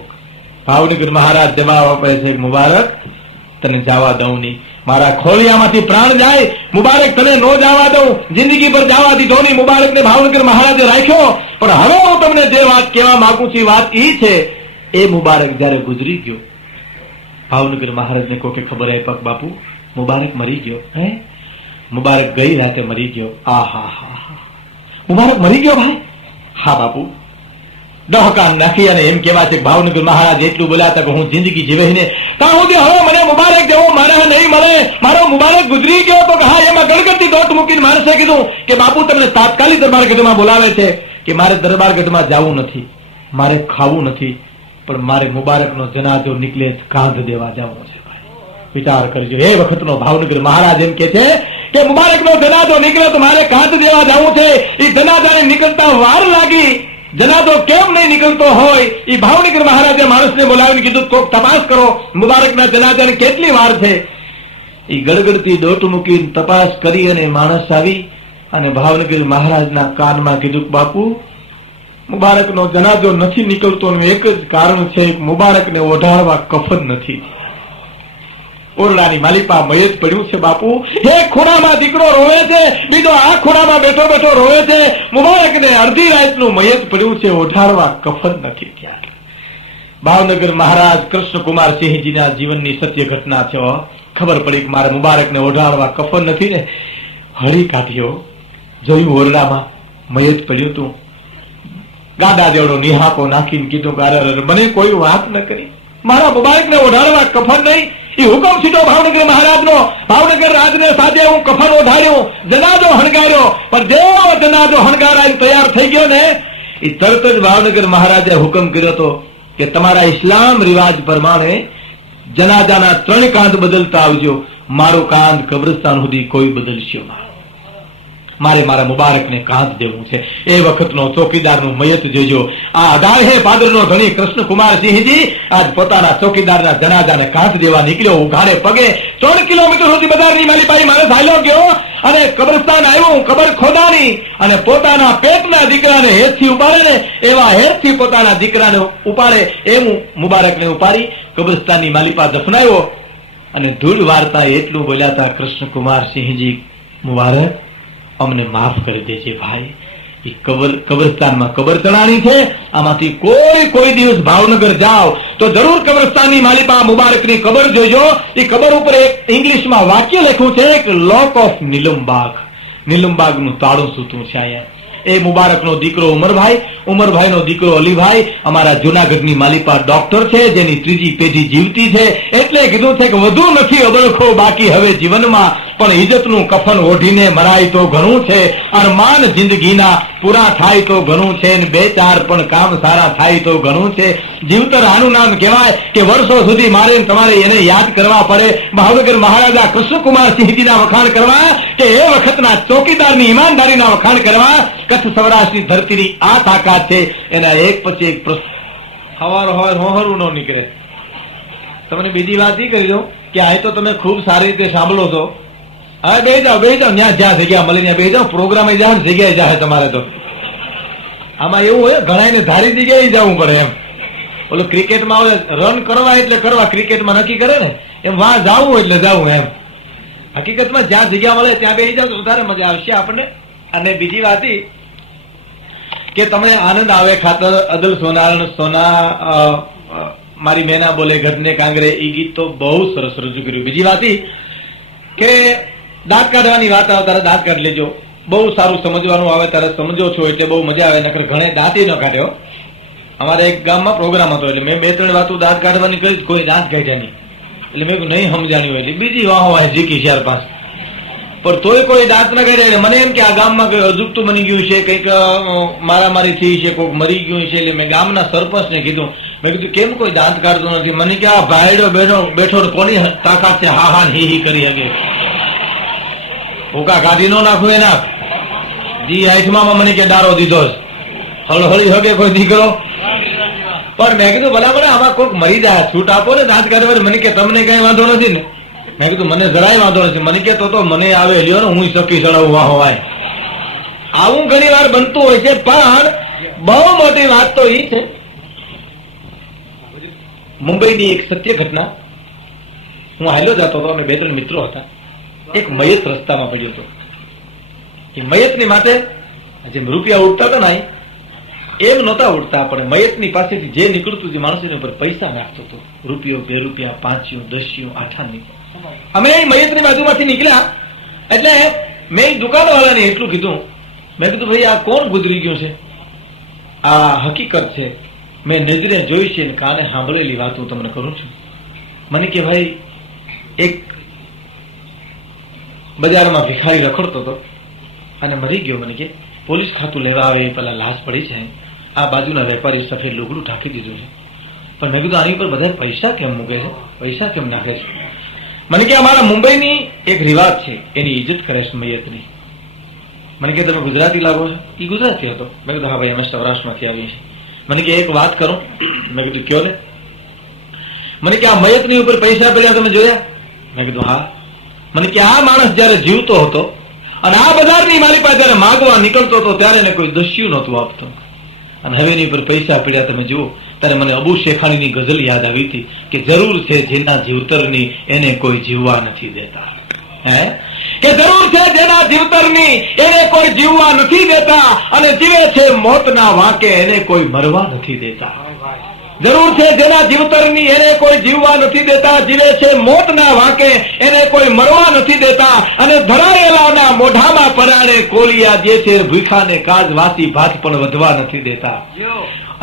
ભાવનગર મહારાજ જવાબ આપે છે મુબારક તને જવા દઉં નહીં, મારા ખોળિયામાંથી પ્રાણ જાય મુબારક તને નો જવા દઉં, જિંદગી પર જવા દીધો નહીં. મુબારકને ભાવનગર મહારાજે રાખ્યો, પણ હવે હું તમને જે વાત કહેવા માંગુ છું વાત એ છે એ મુબારક જયારે ગુજરી ગયો ભાવનગર મહારાજને કોઈ ખબર હે પગ બાપુ મુબારક મરી ગયો? હે મુબારક ગઈ રાતે મરી ગયો. આ હા મુબારક મરી ગયો ભાઈ? હા બાપુ. ડહકાન નાખી અને એમ કેવા છે ભાવનગર મહારાજ એટલું બોલાતા કે હું જિંદગી જીવીને ત્યાં સુધી હવે મને મુબારક જેવો મારા નહીં મળે, મારો મુબારક ગુજરી ગયો. તો હા એમાં ગણગણતી દોટ મૂકીને માણસે કીધું કે બાપુ તમને તાત્કાલિક દરબારગઢમાં બોલાવે છે કે મારે દરબારગઢમાં જવું નથી, મારે ખાવું નથી, પણ મારે મુબારકનો જનાજો નીકળે કાંધ દેવા જવું છે. વિચાર કરજો. એ વખતનો ભાવનગર મહારાજ એમ કે છે કે મુબારકનો જનાજો નીકળે તો મારે કાંધ દેવા જવું છે. એ જનાજાને નીકળતા વાર લાગી, જનાજો કેમ નહીં નીકળતો હોય એ ભાવનગર મહારાજે માણસને બોલાવીને કીધું કોક તપાસ કરો મુબારકના જનાજાને કેટલી વાર છે. એ ગડગડતી દોટ મૂકીને તપાસ કરી અને માણસ આવી અને ભાવનગર મહારાજના કાનમાં કીધું બાપુ મુબારકનો જનાજો નથી નીકળતો, એક જ કારણ છે મુબારકને ઓઢાડવા કફન નથી. ઓરડાની માલિપા મયત પડ્યું છે બાપુ. એક ખૂણામાં દીકરો રોવે છે, બીજો આ ખૂણામાં બેઠો બેઠો રોવે છે. મુબારકને અડધી રાતનું મયત પડ્યું છે, ઓઢાડવા કફન નથી. ત્યાં ભાવનગર મહારાજ કૃષ્ણકુમાર સિંહજીના જીવનની સત્ય ઘટના છે. ખબર પડી કે મારે મુબારકને ઓઢાડવા કફન નથી ને, હળી કાઢ્યો, જોયું ઓરડામાં મયત પડ્યું હતું. ગાડા જેવડો નિહાકો નાખીને કીધું કે અરે મને કોઈ વાત ન કરી, મારા મુબારકને ઓઢાડવા કફન નહીં. એ હુકમ સીધો ભાવનગર મહારાજનો. ભાવનગર રાજને સાથે હું કફન ઓઢાડ્યું, જનાજો હણગાર્યો, પણ જેવો જનાજો હણગારાઈને તૈયાર થઈ ગયો ને એ તરત જ ભાવનગર મહારાજે હુકમ કર્યો હતો કે તમારા ઇસ્લામ રિવાજ પ્રમાણે જનાજાના 3 કાંધ બદલતા આવજો, મારો કાંધ કબ્રસ્તાન સુધી કોઈ બદલશો ના, મારે મારા મુબારકને કાંધ દેવું છે. એ વખતનો ચોકીદારનું મયત જોજો. આ 18 ભાદરનો ધણી કૃષ્ણકુમાર સિંહજી આજ પોતાના ચોકીદારના જનાજાને કાંધ દેવા નીકળ્યો. ઉઘાડે પગે 3 કિલોમીટર સુધી બજારની માલિપાઈ માણસ હાલ્યો ગયો અને કબ્રસ્તાન આવ્યું. કબર ખોદાની અને પોતાના પેટના દીકરાને હેઠથી ઉપાડે ને એવા હેઠથી પોતાના દીકરાને ઉપાડે એમ મુબારકને ઉપાડી કબ્રસ્તાનની માલિપા દફનાવ્યો. અને ધૂળ વાર્તા એટલું બોલ્યા કૃષ્ણકુમાર સિંહજી મુબારક અમને માફ કરી દેજે ભાઈ, એ કબ્રસ્તાનમાં કબર ચડાણી છે, આમાંથી કોઈ દિવસ ભાવનગર જાઓ તો જરૂર કબ્રસ્તાનની માલિપા મુબારકની કબર જોજો. એ કબર ઉપર એક ઇંગ્લિશમાં વાક્ય લખ્યું છે કે લોક ઓફ નીલમબાગ, નીલમબાગનું તાળું સૂતું છે અહીંયા. એ મુબારકનો દીકરો ઉમરભાઈનો દીકરો અલીભાઈ અમારા જુનાગઢની માલિપા ડોક્ટર છે, જેની 3જી પેઢી જીવતી છે. એટલે કીધું છે કે વધુ નથી અબળખો બાકી હવે જીવનમાં, પણ ઇજ્જતનું કફન ઓઢીને મરાય તો ઘણું છે, અરમાન જિંદગીના પૂરા થાય તો ઘણું છે, ને 2-4 પણ કામ સારા થાય તો ઘણું છે. જીવતર આનું નામ કહેવાય કે વર્ષો સુધી મારે તમારે એને યાદ કરવા પડે. ભાવનગર મહારાજા કૃષ્ણકુમાર સિંહજીના વખાણ કરવા કે એ વખતના ચોકીદારની ઈમાનદારીના વખાણ કરવા. કચ્છ સૌરાષ્ટ્રની ધરતીની આ તાકાત છે. એના એક પછી એક હવાર હોહરું ન નીકળે. તમને બીજી વાત ઈ કરી દઉં કે આ તો તમે ખૂબ સારી રીતે સાંભળો છો. હવે બે જાઓ ત્યાં જ્યાં જગ્યા મળે ત્યાં બે જાઓ, પ્રોગ્રામ જાઓ જગ્યાએ જાય. તમારે તો આમાં એવું હોય ઘણા ધારી જગ્યાએ જવું પડે. એમ ઓલું ક્રિકેટમાં આવે રન કરવા એટલે કરવા, ક્રિકેટમાં નક્કી કરે ને એમ વાં જવું એટલે જવું. એમ હકીકતમાં જ્યાં જગ્યા મળે ત્યાં બેસી જાવ તો વધારે મજા આવશે આપણને. અને બીજી વાત કે તમને આનંદ આવે ખાતર અદલ સોના મારી મેના બોલે ઘટને કાંગરે એ ગીત તો બહુ સરસ રજૂ કર્યું. બીજી વાત કે દાંત કાઢવાની વાત આવે ત્યારે દાંત કાઢી લેજો, બહુ સારું સમજવાનું આવે ત્યારે સમજો છો એટલે બહુ મજા આવે. નકર ઘણે દાંત ન કાઢ્યો. અમારે એક ગામમાં પ્રોગ્રામ હતો એટલે મેં 2-3 વાતો દાંત કાઢવાની કરી, કોઈ દાંત કાઢ્યા નહીં. એટલે મેં નહીં સમજાણી હોય એટલે બીજી વાહ જીકી 4-5, પણ તોય કોઈ દાંત ન કાઢે. મને એમ કે આ ગામમાં કઈ અજુગતું બની ગયું છે, કંઈક મારામારી થઈ છે, કોઈક મરી ગયું છે. એટલે મેં ગામના સરપંચને કીધું મેં કીધું કેમ કોઈ દાંત કાઢતું નથી? મને કે આ ભાઈડો બેઠો કોની તાકાત છે હા હા હી હી કરી શકે? ભૂકા કાઢી નો નાખું એના જી આઠમાં મને કે ડારો દીધો હળહળી હવે કોઈ દીકરો. પણ મેં કીધું બરાબર આમાં કોઈક મરી જાય છૂટ આપો ને દાંત કાઢવા. મને કે તમને કઈ વાંધો નથી ને? મેં કીધું મને જરાય વાંધો નથી. મને કે તો મને આવે લ્યો ને હું સકી ચડાવું વાહો વાય. આવું ઘણી વાર બનતું હોય છે. પણ બહુ મોટી વાત તો એ છે, મુંબઈની એક સત્ય ઘટના. હું હાલ્યો જતો હતો અને બે ત્રણ મિત્રો હતા. એક મયત રસ્તામાં પડ્યો હતો. એ મયતની માટે જેમ રૂપિયા ઉડતા હતા ને એમ નહોતા ઉડતા, પણ મયતની પાસેથી જે નીકળતું જે માણસોની ઉપર પૈસા નાખતો હતો, રૂપિયો 2 રૂપિયા 5 10 8 અમે મયતની બાજુમાંથી નીકળ્યા એટલે મેં દુકાનવાળાને એટલું કીધું, મેં કીધું ભાઈ આ કોણ ગુજરી ગયું છે? આ હકીકત છે, મેં નજરે જોઈ છે ને કાને સાંભળેલી વાત હું તમને કરું છું. મને કે ભાઈ એક બજારમાં ભિખારી રખડતો હતો અને મરી ગયો. મને કે પોલીસ ખાતું લેવા આવે પેલા લાશ પડી છે, આ બાજુના વેપારી સફેદ લુગડું ઢાંકી દીધું છે. પણ મેં કીધું આની ઉપર બધા પૈસા કેમ મૂકે છે, પૈસા કેમ નાખે છે? મને કે અમારા મુંબઈની એક રિવાજ છે, એની ઇજ્જત કરે છે મયતની. મને કે તમે ગુજરાતી લાગો છો? એ ગુજરાતી હતો. મેં કીધું હા ભાઈ અમે સૌરાષ્ટ્રમાંથી આવીએ છીએ. મને કે એક વાત કરું? મેં કીધું કયો ને? મને કે આ મયતની ઉપર પૈસા પડ્યા તમે જોયા? મેં કીધું હા. મને કે આ માણસ જયારે જીવતો હતો અને આ બજારની મારી પાસે જયારે માગવા નીકળતો હતો ત્યારે એને કોઈ દસ્યુ નહોતું આપતો, અને હવે એની ઉપર પૈસા પડ્યા તમે જુઓ. ત્યારે મને અબુ શેખાણીની ગઝલ યાદ આવી હતી કે જરૂર છે જેના જીવતરની એને કોઈ જીવવા નથી દેતા. કે જરૂર છે જેના જીવતરની એને કોઈ જીવવા નથી દેતા, અને જીવે છે મોતના વાંકે એને કોઈ મરવા નથી દેતા. જરૂર છે જેના જીવતરની એને કોઈ જીવવા નથી દેતા, જીવે છે મોતના વાંકે એને કોઈ મરવા નથી દેતા, અને ધરાયેલાના મોઢામાં પરાણે કોલિયા જે છે ભૂખાને કાજ વાસી ભાત પણ વધવા નથી દેતા.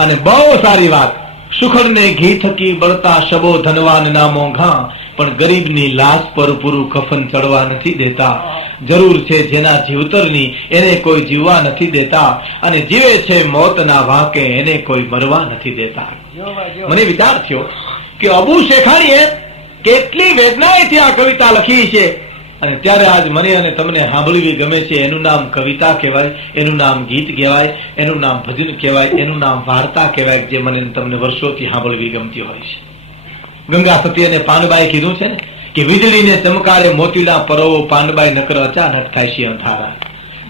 અને બહુ સારી વાત, સુખડને ઘી થકી બળતા શબો ધનવાન ના મોંઘા, પણ ગરીબની લાશ પર પૂરું કફન ચડવા નથી દેતા. જરૂર છે જેના જીવતરની એને કોઈ જીવવા નથી દેતા, અને જીવે છે મોતના વાંકે એને કોઈ મરવા નથી દેતા. મને વિચાર થયો કે અબુ શેખાણીએ કેટલી વેદનાએથી આ કવિતા લખી છે, અને ત્યારે આજ મને અને તમને સાંભળવી ગમે છે. એનું નામ કવિતા કહેવાય, એનું નામ ગીત કહેવાય, એનું નામ ભજન કહેવાય, એનું નામ વાર્તા કહેવાય, જે મને તમને વર્ષોથી સાંભળવી ગમતી હોય છે. ગંગા સતી અને પાનબાઈ કીધું છે ને કે વીજળીને ચમકારે મોતીલા પરોવો, પાનબાઈ નકર અચાનક થાય છે અંધારા.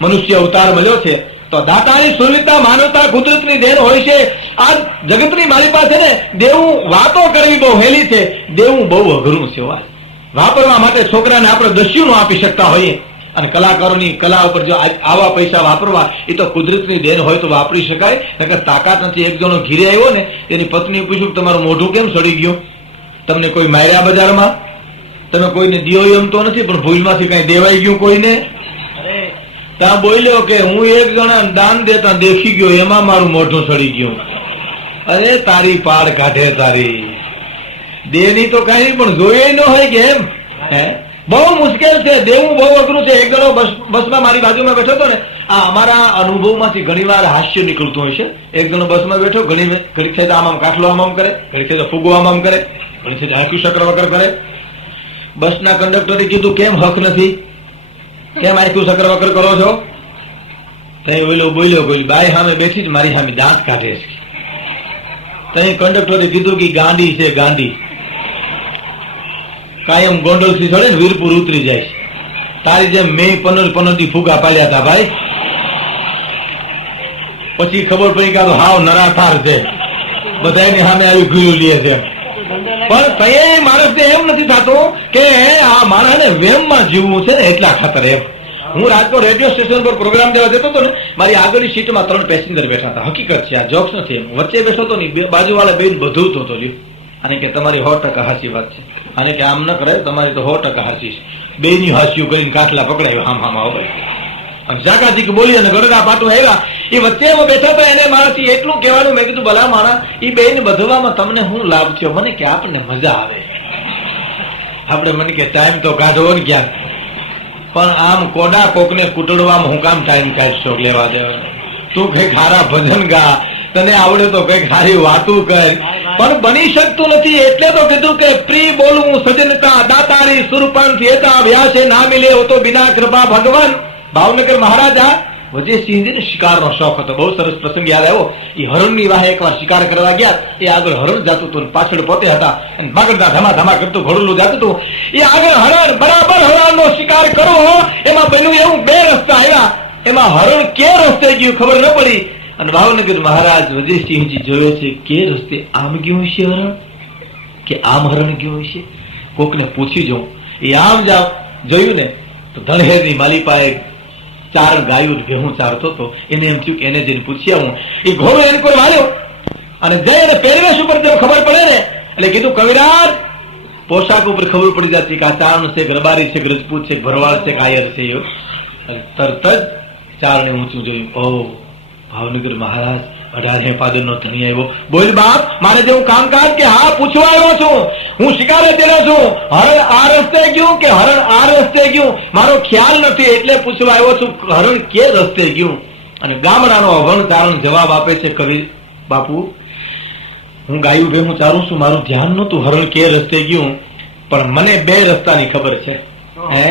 મનુષ્ય અવતાર મળ્યો છે તો દાતાની સુરવીરતા, માનવતા, કુદરતની દેન હોય છે. આ જગતની મારી પાસે ને દેવું વાતો કરવી બહુ હેલી છે, દેવું બહુ અઘરું છે. વાપરવા માટે છોકરાને આપણે દસ્યુનું આપી શકતા હોઈએ, અને કલાકારોની કલા ઉપર જો આવા પૈસા વાપરવા એ તો કુદરતની દેન હોય તો વાપરી શકાય. નકર તાકાત નથી. એક જણો ઘીરે આવ્યો ને એની પત્ની પૂછ્યું તમારું મોઢું કેમ સડી ગયું? તમને કોઈ માર્યા બજારમાં? તમે કોઈને દિયો એમ તો નથી, પણ ભૂલમાંથી કઈ દેવાઈ ગયું કોઈને? ત્યાં બોલ્યો કે હું એક જણા દાન દેતા દેખી ગયો, એમાં મારું મોઢું સડી ગયું. અરે તારી પાડ કાઢે તારી દેની તો કઈ પણ જોઈએ ન હોય કે એમ. બહુ મુશ્કેલ છે, દેવું બહુ અઘરું છે. એક જણો બસમાં મારી બાજુમાં બેઠો હતો ને, આ અમારા અનુભવમાંથી ઘણી વાર હાસ્ય નીકળતું હોય છે. એક જણો બસમાં બેઠો, ઘડી થાય આમ કાઠલો આમ કરે, ઘડી થાય ફૂગો આમ કરે, ઘડી થાય આખું ચક્ર વગર કરે. બસના કંડક્ટરે કીધું કેમ હક નથી, કેમ આખું ચક્ર વગર કરો છો? ત્યાં બોલ્યો બાઈ સામે બેઠી જ મારી સામે દાંત કાઢે છે. ત્યાં કંડક્ટરે કીધું કે ગાંડી છે ગાંડી, કાયમ ગોંડલ થી ચડે ને વીરપુર ઉતરી જાય. તારી જેમ મેં પનર થી ફુગા પાડ્યા હતા ભાઈ. પછી ખબર પડી કે હાવ નરાથાર છે, બધાની સામે આવી ઘૂયું લે છે. પણ કઈ માણસને એમ નથી થતું કે આ માણસને વેમમાં જીવવું છે ને એટલા ખાતર એમ. હું રાજકોટ રેડિયો સ્ટેશન પર પ્રોગ્રામ દેવા જતો હતો ને, મારી આગળની સીટમાં 3 પેસેન્જર બેઠા હતા. હકીકત છે, આ જોક્સ નથી. એમ વચ્ચે બેઠો હતો ને, બાજુવાળા બેન બધું તો લ્યો. અને કે તમારી 100% હાચી વાત છે, અને કે આમ ન કરે તમારી તો 100% હાચી છે. બેની હાસ્યું કરીને કાટલા પકડાયો હામ આવે. જાગાજી કે બોલી અને ગરડા પાટું આવ્યા. એ વચ્ચે બેઠા હતા, એને મારાથી એટલું કહેવાનું, મેં કીધું ભલા માણા એ બેન બધવામાં તમને શું લાભ થયો? મને કે આપણને મજા આવે. આપણે મને કે ટાઈમ તો કાઢવો ને ક્યાંક, પણ આમ કોડા કોકને કુટડવામાં હું કામ ટાઈમ કાઢશો? લેવા દેવા. તું કઈક સારા ભજન ગા, તને આવડે તો કઈક સારી વાતું કર, પણ બની શકતું નથી. એટલે તો કીધું કે પ્રિય બોલવું સજનતા દાતારી સુરપંથ એતા વ્યાસે ના મિલે હો તો બિના કૃપા ભગવાન. ભાવનગર મહારાજા વજયસિંહજીને શિકારનો શોખ હતો. બહુ સરસ પ્રસંગ યાદ આવ્યો. એ હરણની વાહે એકવાર શિકાર કરવા ગયા. એ આગળ હરણ જતું હતું, પાછળ પોતે હતા, અને બાગડના ધમા ધમા કરતું ઘોડલું જતું હતું. એ આગળ હરણ બરાબર હરણનો શિકાર કરવો, એમાં બન્યું એવું બે રસ્તા આવ્યા. એમાં હરણ કે રસ્તે ગયું ખબર ન પડી. અને ભાવનગર મહારાજ વજયસિંહજી જોવે છે કે રસ્તે આમ ગયું હશે હરણ કે આમ હરણ ગયું હશે. કોકને પૂછી જાઉં. એ આમ જાવ જોયું ને તો ધણહેરની માલિપાએ ચાર ગાયું ભેહું ચારતો હતો. એને એમ થયું કે એને જઈને પૂછી આવું. એ ઘોડો એને કોઈ વાળ્યો અને જઈ અને પહેરવેશ ઉપર જો ખબર પડે ને એટલે કીધું કવિરાજ પોશાક ઉપર ખબર પડી જતી કે આ ચારણ છે, ગરબારી છે, રજપૂત છે, ભરવાડ છે, કાયર છે. તરત જ ચારણે ઊંચું જોયું. ઓહ, ભાવનગર મહારાજ 18 પાદરનો ધણી આવ્યો. બોલ બાપ, મારે જેવું કામકાજ કે હા પૂછવા આવ્યો છું. હું શિકારે ચડ્યો છું. હરણ આ રસ્તે ગયું કે હરણ આ રસ્તે ગયું મારો ખ્યાલ નથી, એટલે પૂછવા આવ્યો છું હરણ કે રસ્તે ગયું. અને ગામડાનો અભણ ચારણ જવાબ આપે છે, કવિ બાપુ હું ગાયું ભેગું ચારું છું, મારું ધ્યાન નતું હરણ કે રસ્તે ગયું, પણ મને બે રસ્તાની ખબર છે. હે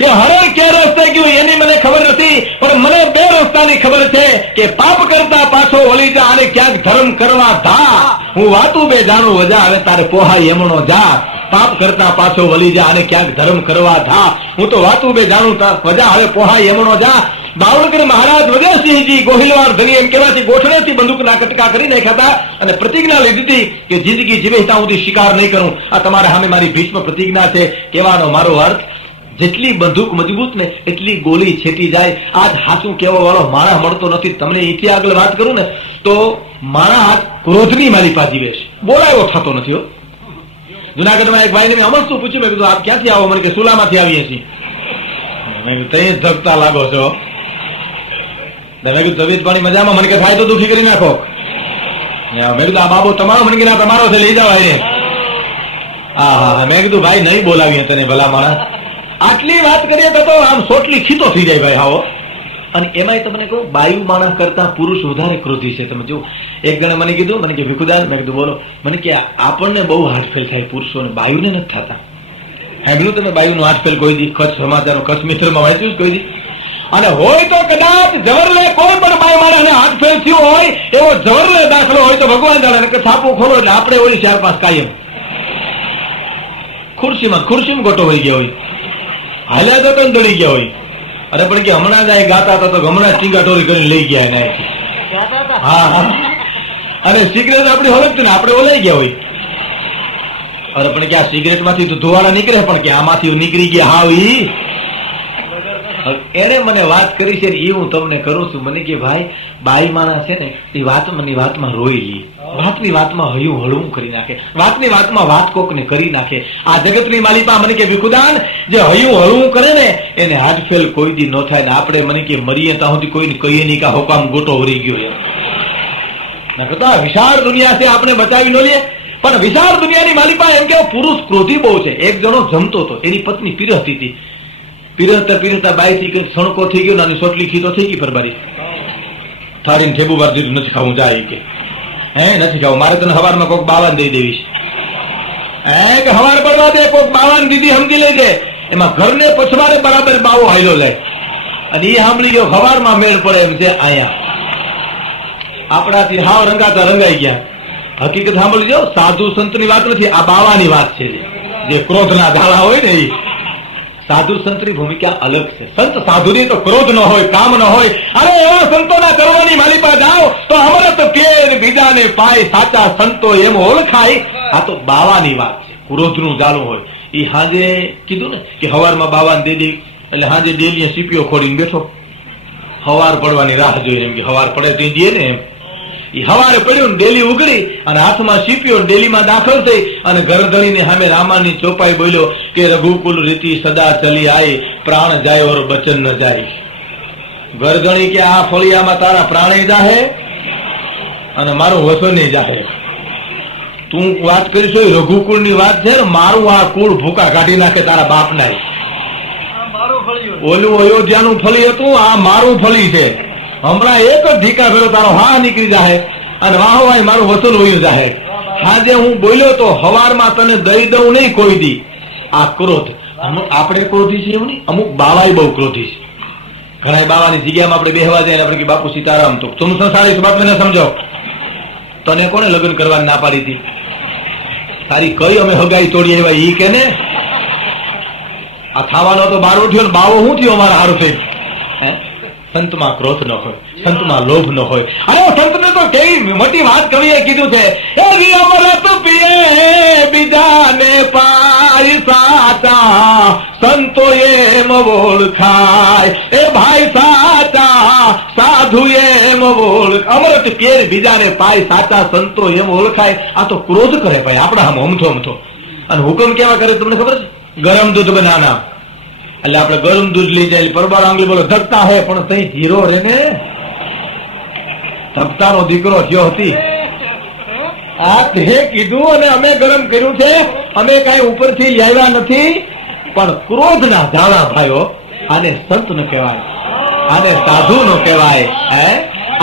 કે હરણ કે રસ્તે ગયું એની મને ખબર નથી, પણ મને બે રસ્તાની ખબર છે કે પાપ કરતા પાછો વળી જા અને ક્યાંક ધર્મ કરવા ધા. હું વાતું બે જાણું વજા હવે તારે પોહાય એમણો જા. પાપ કરતા પાછો વળી જા અને ક્યાંક ધર્મ કરવા ધા. હું તો વાતું બે જાણું વજા હવે પોહાય એમણો જા. ભાવનગર મહારાજ વજયસિંહજી ગોહિલવાડ ધણી એમ કહેવાથી ગોઠણેથી બંદૂકના કટકા કરી નાખ્યા અને પ્રતિજ્ઞા લીધી હતી કે જિંદગી જીવે ત્યાં સુધી શિકાર નહીં કરું. આ તમારા સામે મારી ભીષ્મ પ્રતિજ્ઞા છે. કહેવાનો મારો અર્થ જેટલી બંદૂક મજબૂત ને એટલી ગોળી છેટી જાય. આજ હાચું કહેવા વાળો માણસ મળતો નથી. તમને અહીંથી આગળ વાત કરું ને તો માણસ ક્રોધની મારી પાસે જીવે છે, બોલાયો થતો નથી. જુનાગઢમાં એક ભાઈને મેં અમર શું પૂછ્યું, મેં કીધું આપ ક્યાંથી આવો? મને કે સુલામાંથી આવીએ છીએ. મેં કીધું તે ધગતા લાગો છો. મેં કીધું તબિયત પાણી મજામાં? મને કે થાય તો દુઃખી કરી નાખો. મેં કીધું આ બાબો તમારો? મને કે ના તમારો છે, લઈ જાઓ એને. હા હા, મેં કીધું ભાઈ નહીં બોલાવીએ તને ભલા માણસ. આટલી વાત કરીએ તો આમ સોટલી ખીતો થઈ જાય ભાઈ. આવો અને એમાંય તમને કહું બાયુ માણસ કરતા પુરુષ વધારે ક્રોધી છે. તમે જો એક જણે મને કીધું, મને કે ભીખુદાન, મેં કીધું બોલો. મને કે આપણને બહુ હાર્ટફેલ થાય પુરુષોને, બાયુને નથી થતા. સાંભળ્યું તમે બાયુનું હાર્ટફેલ કોઈ દી? કચ્છ સમાચારનો કચ્છ મિત્રમાં વાંચ્યું કોઈ દી? અને હોય તો કદાચ જવરલે કોઈ પણ બાય માણસને હાર્ટફેલ થયું હોય એવો જવરલે દાખલો હોય તો ભગવાન જાણે કે છાપું ખોલો એટલે આપણે ઓલી 4-5 કાયમ ખુરશીમાં ગોટો વહી ગયા હોય, હાલ્યા તો દળી ગયા હોય. અરે પણ કે હમણાં જ ગાતા હતા તો હમણાં ટીંગાટોરી કરીને લઈ ગયા એને. હા હા, અને સિગરેટ આપણી હળગતી ને આપણે ઓલાઈ ગયા હોય. અરે પણ કે આ સિગરેટ માંથી તો ધુવાડા નીકળે, પણ કે આમાંથી નીકળી ગયા. હાવ ઈ એને મને વાત કરી છે એ હું તમને કરું છું. મને કે ભાઈ બાઈ માણસ છે ને એ વાતમાં રોઈ લે, વાતની વાતમાં હયું હળવું કરી નાખે, વાતની વાતમાં વાત કોકને કરી નાખે. આ જગતની માલિકા મને કે ભીખુદાન જે હયું હળવું કરે ને એને હાર્ટફેલ કોઈ દી ન થાય. ને આપણે મને કે મરીએ ત્યાં સુધી કોઈને કહીએ નહીં કે હોકામ ગોટો વળી ગયો એમ. વિશાળ દુનિયા છે, આપણે બચાવી ન લઈએ. પણ વિશાળ દુનિયાની માલિકા એમ કે પુરુષ ક્રોધી બહુ છે. એક જણો જમતો હતો, એની પત્ની પીરસતી હતી. પીરસતા બાઈ થી કઈક સણકો થઈ ગયો, નાની સોટલી ખીતો થઈ ગઈ ફરબારી. થાળીને ઠેબુ વાર દીધું, નથી ખાવું જાય કે હે નથી ખાવું, મારે તને હવારમાં કોઈક બાવાન દઈ દેવીશ. હે કે હવાર પડવા દે, કોઈક બાવાન દીધી સમજી લેજે. એમાં ઘરને પછવાડે બરાબર બાવો હાયલો લે અને એ સાંભળી ગયો હવારમાં મેળ પડે એમ છે. અહીંયા આપણાથી હાવ રંગાતા રંગાઈ ગયા. હકીકત સાંભળી જાઓ, સાધુ સંતની વાત નથી, આ બાવાની વાત છે. જે ક્રોધના ઝાલા હોય ને એ સાધુ સંતની ભૂમિકા અલગ છે. સંત સાધુની તો ક્રોધ ન હોય, કામ ન હોય. અરે એવા સંતોના કરવાની માલિકા જાઓ તો અમરત કેર બીજાને પાય, સાચા સંતો એમ ઓળખાય. આ તો બાવાની વાત છે, ક્રોધનું જાળું હોય. એ હાજે કીધું ને કે હવારમાં બાવાને દે દે એટલે હાજે ડેલીએ સીપીઓ ખોડીને બેઠો, હવાર પડવાની રાહ જોઈને. એમ કે હવાર પડે તો દે ને એમ. એ હવારે પડ્યું, ડેલી ઉગડી અને હાથમાં સીપ્યો, ડેલીમાં દાખલ થઈ અને ગરદણીની સામે રામાની ચોપાઈ બોલ્યો કે રઘુકુલ રીતિ સદા ચલી આય, પ્રાણ જાય ઓર બચન ન જાય. ગરદણી કે આ ફળિયામાં તારા પ્રાણે જાહે અને મારું વસને જાહે. તું વાત કરીશ રઘુકુળ ની વાત છે ને, મારું આ કુળ ભૂકા કાઢી નાખે તારા બાપ ના. ઓલું અયોધ્યાનું ફળી હતું, આ મારું ફળી છે. હમણાં એક જ ઢીકા ભેળો તારો હા નીકળી જાહે અને વાહ વાહ મારું વસૂલ વયું જાહે. આજે હું બોલ્યો તો હવારમાં તને દઈ દઉં નહીં કોઈ દી. આ ક્રોધ. આપણે ક્રોધી છે એવું નહીં, અમુક બાવાય બહુ ક્રોધી છે. ઘણા બાવાની જગ્યામાં આપણે બેહવા જાય આપણે કે બાપુ સીતારામ, તો તું સંસારી બાપ ને સમજો. તને કોને લગ્ન કરવાની ના પાડી હતી? તારી કઈ અમે હગાઈ તોડી આવ્યા ઈ કે ને? આ ખાવાનો તો બારો થયો ને બાવો શું થયો અમારા હારું થઈ? સંતમાં ક્રોધ ન હોય, સંતમાં લોભ ન હોય. અરે સંતને તો કેવી મોટી વાત કવિએ કીધું છે, અમૃત પીએ બીજાને પાય સાચા સંતો એમ ઓળખાય. એ ભાઈ સાચા સાધુ એમ ઓળખ. અમૃત પીએ બીજાને પાય સાચા સંતો એમ ઓળખાય. આ તો ક્રોધ કરે ભાઈ આપડા આમ અમથો અમથો. અને હુકમ કેવા કરે તમને ખબર છે? ગરમ દૂધ બનાના. એટલે આપડે ગરમ દૂધ લઈ જાય પરબાર આંગળી બોલો ધકતા હોય, પણ તઈ ધીરો રે ને. ધકતાનો દીકરો થયો હતી. આ તે કીધું અને અમે ગરમ કર્યું છે, અમે કઈ ઉપરથી લાવ્યા નથી. પણ ક્રોધના ઝાડા ભાઈઓ, આને સંત ન કહેવાય, આને સાધુ નો કહેવાય,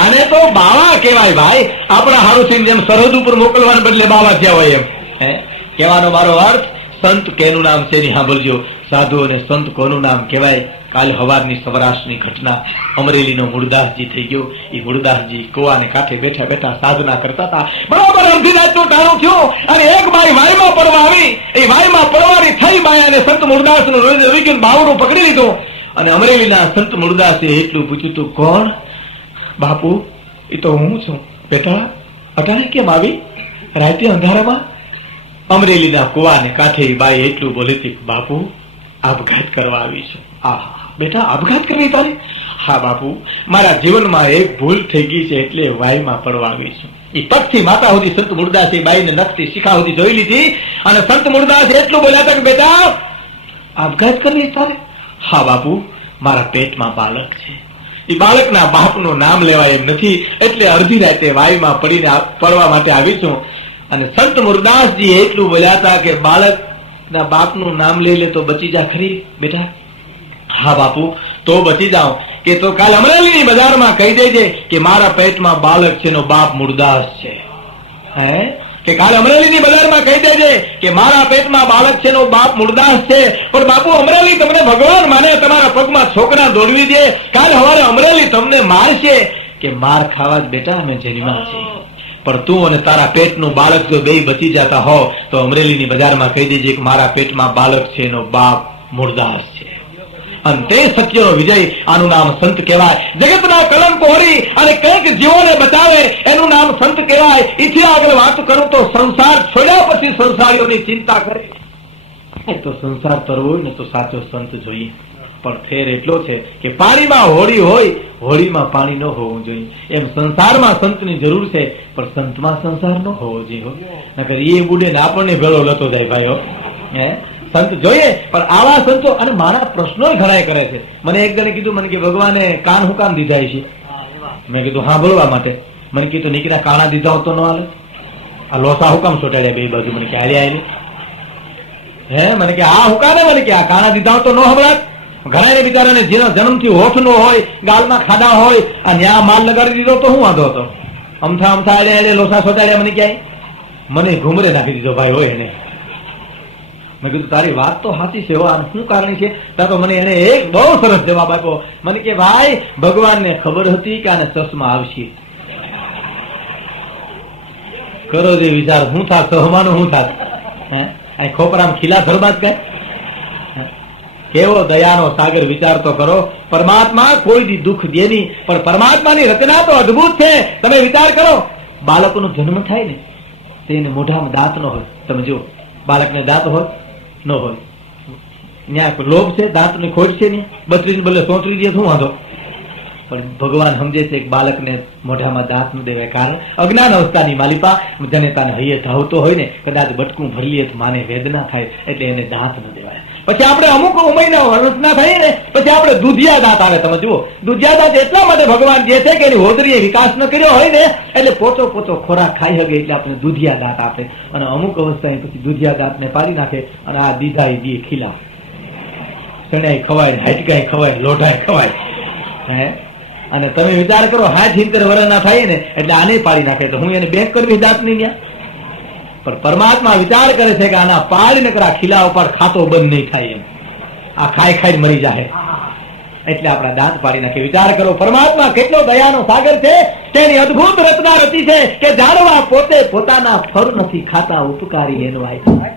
આને તો બાવા કહેવાય ભાઈ. આપણા હારુસિંહ જેમ સરહદ ઉપર મોકલવાને બદલે બાવા થયા હોય એમ. કહેવાનો મારો અર્થ, સંત કેનું નામ છે ની સાંભળજો. સાધુ અને સંત કોનું નામ કહેવાય? કાલ હવારની સૌરાષ્ટ્રની ઘટના. અમરેલીનો મૂળદાસજી થઈ ગયો. એ મૂળદાસજી કુવાને કાંઠે બેઠા બેઠા સાધના કરતા હતા. બરાબર અડધી રાતનું ટાણું થયું અને એક બાઈ વાયમાં પડવા આવી. એ વાયમાં પડવાની થઈ બાઈ અને સંત મૂળદાસનું રોજ બાવડું પકડી લીધું. અને અમરેલીના સંત મૂળદાસે એટલું પૂછ્યું, તું કોણ? બાપુ એ તો હું છું. બેટા અટાણે કેમ આવી રાતે અંધારામાં? અમરેલીના કુવાને કાંઠે બાઈ એટલું બોલી હતી, બાપુ આપઘાત કરવા આવી છું. આ બેટા આપઘાત કરવી તારે? હા બાપુ, મારા જીવનમાં એક ભૂલ થઈ ગઈ છે એટલે વાયમાં પડવા આવી છું. એ પગથી માતા સુધી સંત મૂળદાસે બાઈને નખથી શિખા સુધી જોઈ લીધી. અને સંત મૂળદાસ એટલું બોલ્યા હતા કે બેટા આપઘાત કરવી તારે? હા બાપુ, મારા પેટમાં બાળક છે. એ બાળકના બાપનું નામ લેવાય એમ નથી, એટલે અડધી રાતે વાયમાં પડીને પડવા માટે આવી છું. અને સંત મૂળદાસજી એટલું બોલ્યા હતા કે બાળકના બાપનું નામ લઈ લે તો બચી જા ખરી બેટા? હા બાપુ, તો બચી જાઓ. કે તો કાલ અમરેલીની બજારમાં કહી દેજે કે મારા પેટમાં બાળક છે નો બાપ મૂળદાસ છે. કે કાલ અમરેલીની બજારમાં કહી દેજે કે મારા પેટમાં બાળક છે નો બાપ મૂળદાસ છે. પણ બાપુ અમરેલી તમને ભગવાન માને તમારા પગમાં છોકરા દોડવી દે, કાલ સવારે અમરેલી તમને મારશે. કે માર ખાવા જ બેટા અમે જન્મ્યા છે, પણ તું અને તારા પેટનું બાળક જો બે બચી જતા હો તો અમરેલીની બજારમાં કહી દેજે કે મારા પેટમાં બાળક છે એનો બાપ મૂળદાસ છે. અને તે સત્યનો વિજય. આનું નામ સંત કહેવાય. જગતના કલંક હોરી અને કંઈક જીવોને બચાવે એનું નામ સંત કહેવાય. એથી આગળ વાત કરું તો સંસાર છોડ્યા પછી સંસારીઓની ચિંતા કરે તો સંસાર તરવો હોય ને તો સાચો સંત જોઈએ. પણ ફેર એટલો છે કે પાણીમાં હોળી હોય, હોળીમાં પાણી ન હોવું જોઈએ. એમ સંસારમાં સંતની જરૂર છે, પણ સંતમાં સંસાર ન હોવો જોઈએ. નકર એ બુડે ને આપણને ભેળો લતો જાય ભાઈઓ. સંત જોઈએ, પણ આવા સંતો. અને મારા પ્રશ્નો ઘણા કરે છે. મને એક જણે કીધું, મને કે ભગવાને કાન હું કામ દીધા છે? મેં કીધું હા બોલવા માટે. મને કીધું નીકળ્યા કાણા દીધા હોતો ન હાલે? આ લોસા હુકામ સોટાડ્યા બે બાજુ? મને કે હાલ્યા મને કે આ હુકાને? મને કે આ કાણા દીધા હોતો ન હમણાં? ઘણા બિચારાને જેનો જન્મથી હોઠ નો હોય, ગાળમાં ખાડા હોય, અને આ માલ લગાડી દીધો તો શું વાંધો હતો? અમથા અમથા આડે લોસા સોટાડ્યા. મને ક્યાંય મને ઘુમરે નાખી દીધો ભાઈ હોય એને. મેં કીધું તારી વાત તો સાચી છે, શું કારણ છે? તો મને એને એક બહુ સરસ જવાબ આપ્યો. મને કે ભાઈ ભગવાનને ખબર હતી કે આને ચશ્મા આવશે. કરો જે વિચાર, શું થાત સહમાનું શું થાત? ખોપરામ ખીલા ધરબાદ કઈ કેવો દયાનો સાગર. વિચાર તો કરો. પરમાત્મા કોઈ દી દુઃખ દે નહીં, પણ પરમાત્માની રચના તો અદભુત છે. તમે વિચાર કરો, બાળકોનો જન્મ થાય ને તેને મોઢામાં દાંત ન હોય. તમે જુઓ, બાળકને દાંત હોય ન હોય? ત્યાં લોભ છે, દાંતની ખોટ છે નહીં, 32 બદલે 34 દે શું વાંધો? પણ ભગવાન સમજે છે કે બાળકને મોઢામાં દાંત ન દેવાય. કારણ અજ્ઞાન અવસ્થાની માલિપા જનેતાને હૈયે ધાવતો હોય ને, કદાચ બટકું ભરી લે તો માને વેદના થાય, એટલે એને દાંત ન દેવાય. પછી આપણે અમુક ઉંમરના વર્ષના થઈએ ને પછી આપણે દૂધિયા દાંત આવે. તમે જુઓ, દૂધિયા દાંત એટલા માટે ભગવાન જે છે કે એની હોદરીએ વિકાસ ન કર્યો હોય ને, એટલે પોચો પોચો ખોરાક ખાઈ શકે, એટલે આપણે દૂધિયા દાંત આપે. અને અમુક અવસ્થાએ પછી દૂધિયા દાંતને પાડી નાખે, અને આ દીધા દી ખીલા. ચણાઈ ખવાય, હાટકાઈ ખવાય, લોઢાઈ ખવાય. અને તમે વિચાર કરો, 60-70 વર્ષના થાય ને એટલે આને પાડી નાખે. તો હું એને બેંક કરવી દાંત નહીં ત્યાં? પણ પરમાત્મા વિચાર કરે છે કે આના પાડીને કરા ખીલા ઉપર ખાતો બંધ નહીં થાય એમ, આ ખાઈ ખાઈ મરી જાય, એટલે આપણા દાંત પાડી નાખે. વિચાર કરો પરમાત્મા કેટલો દયાનો સાગર છે, તેની અદભુત રચના રચી છે કે જાણવા પોતે પોતાના ફર નથી ખાતા, ઉપકારી એનો આય.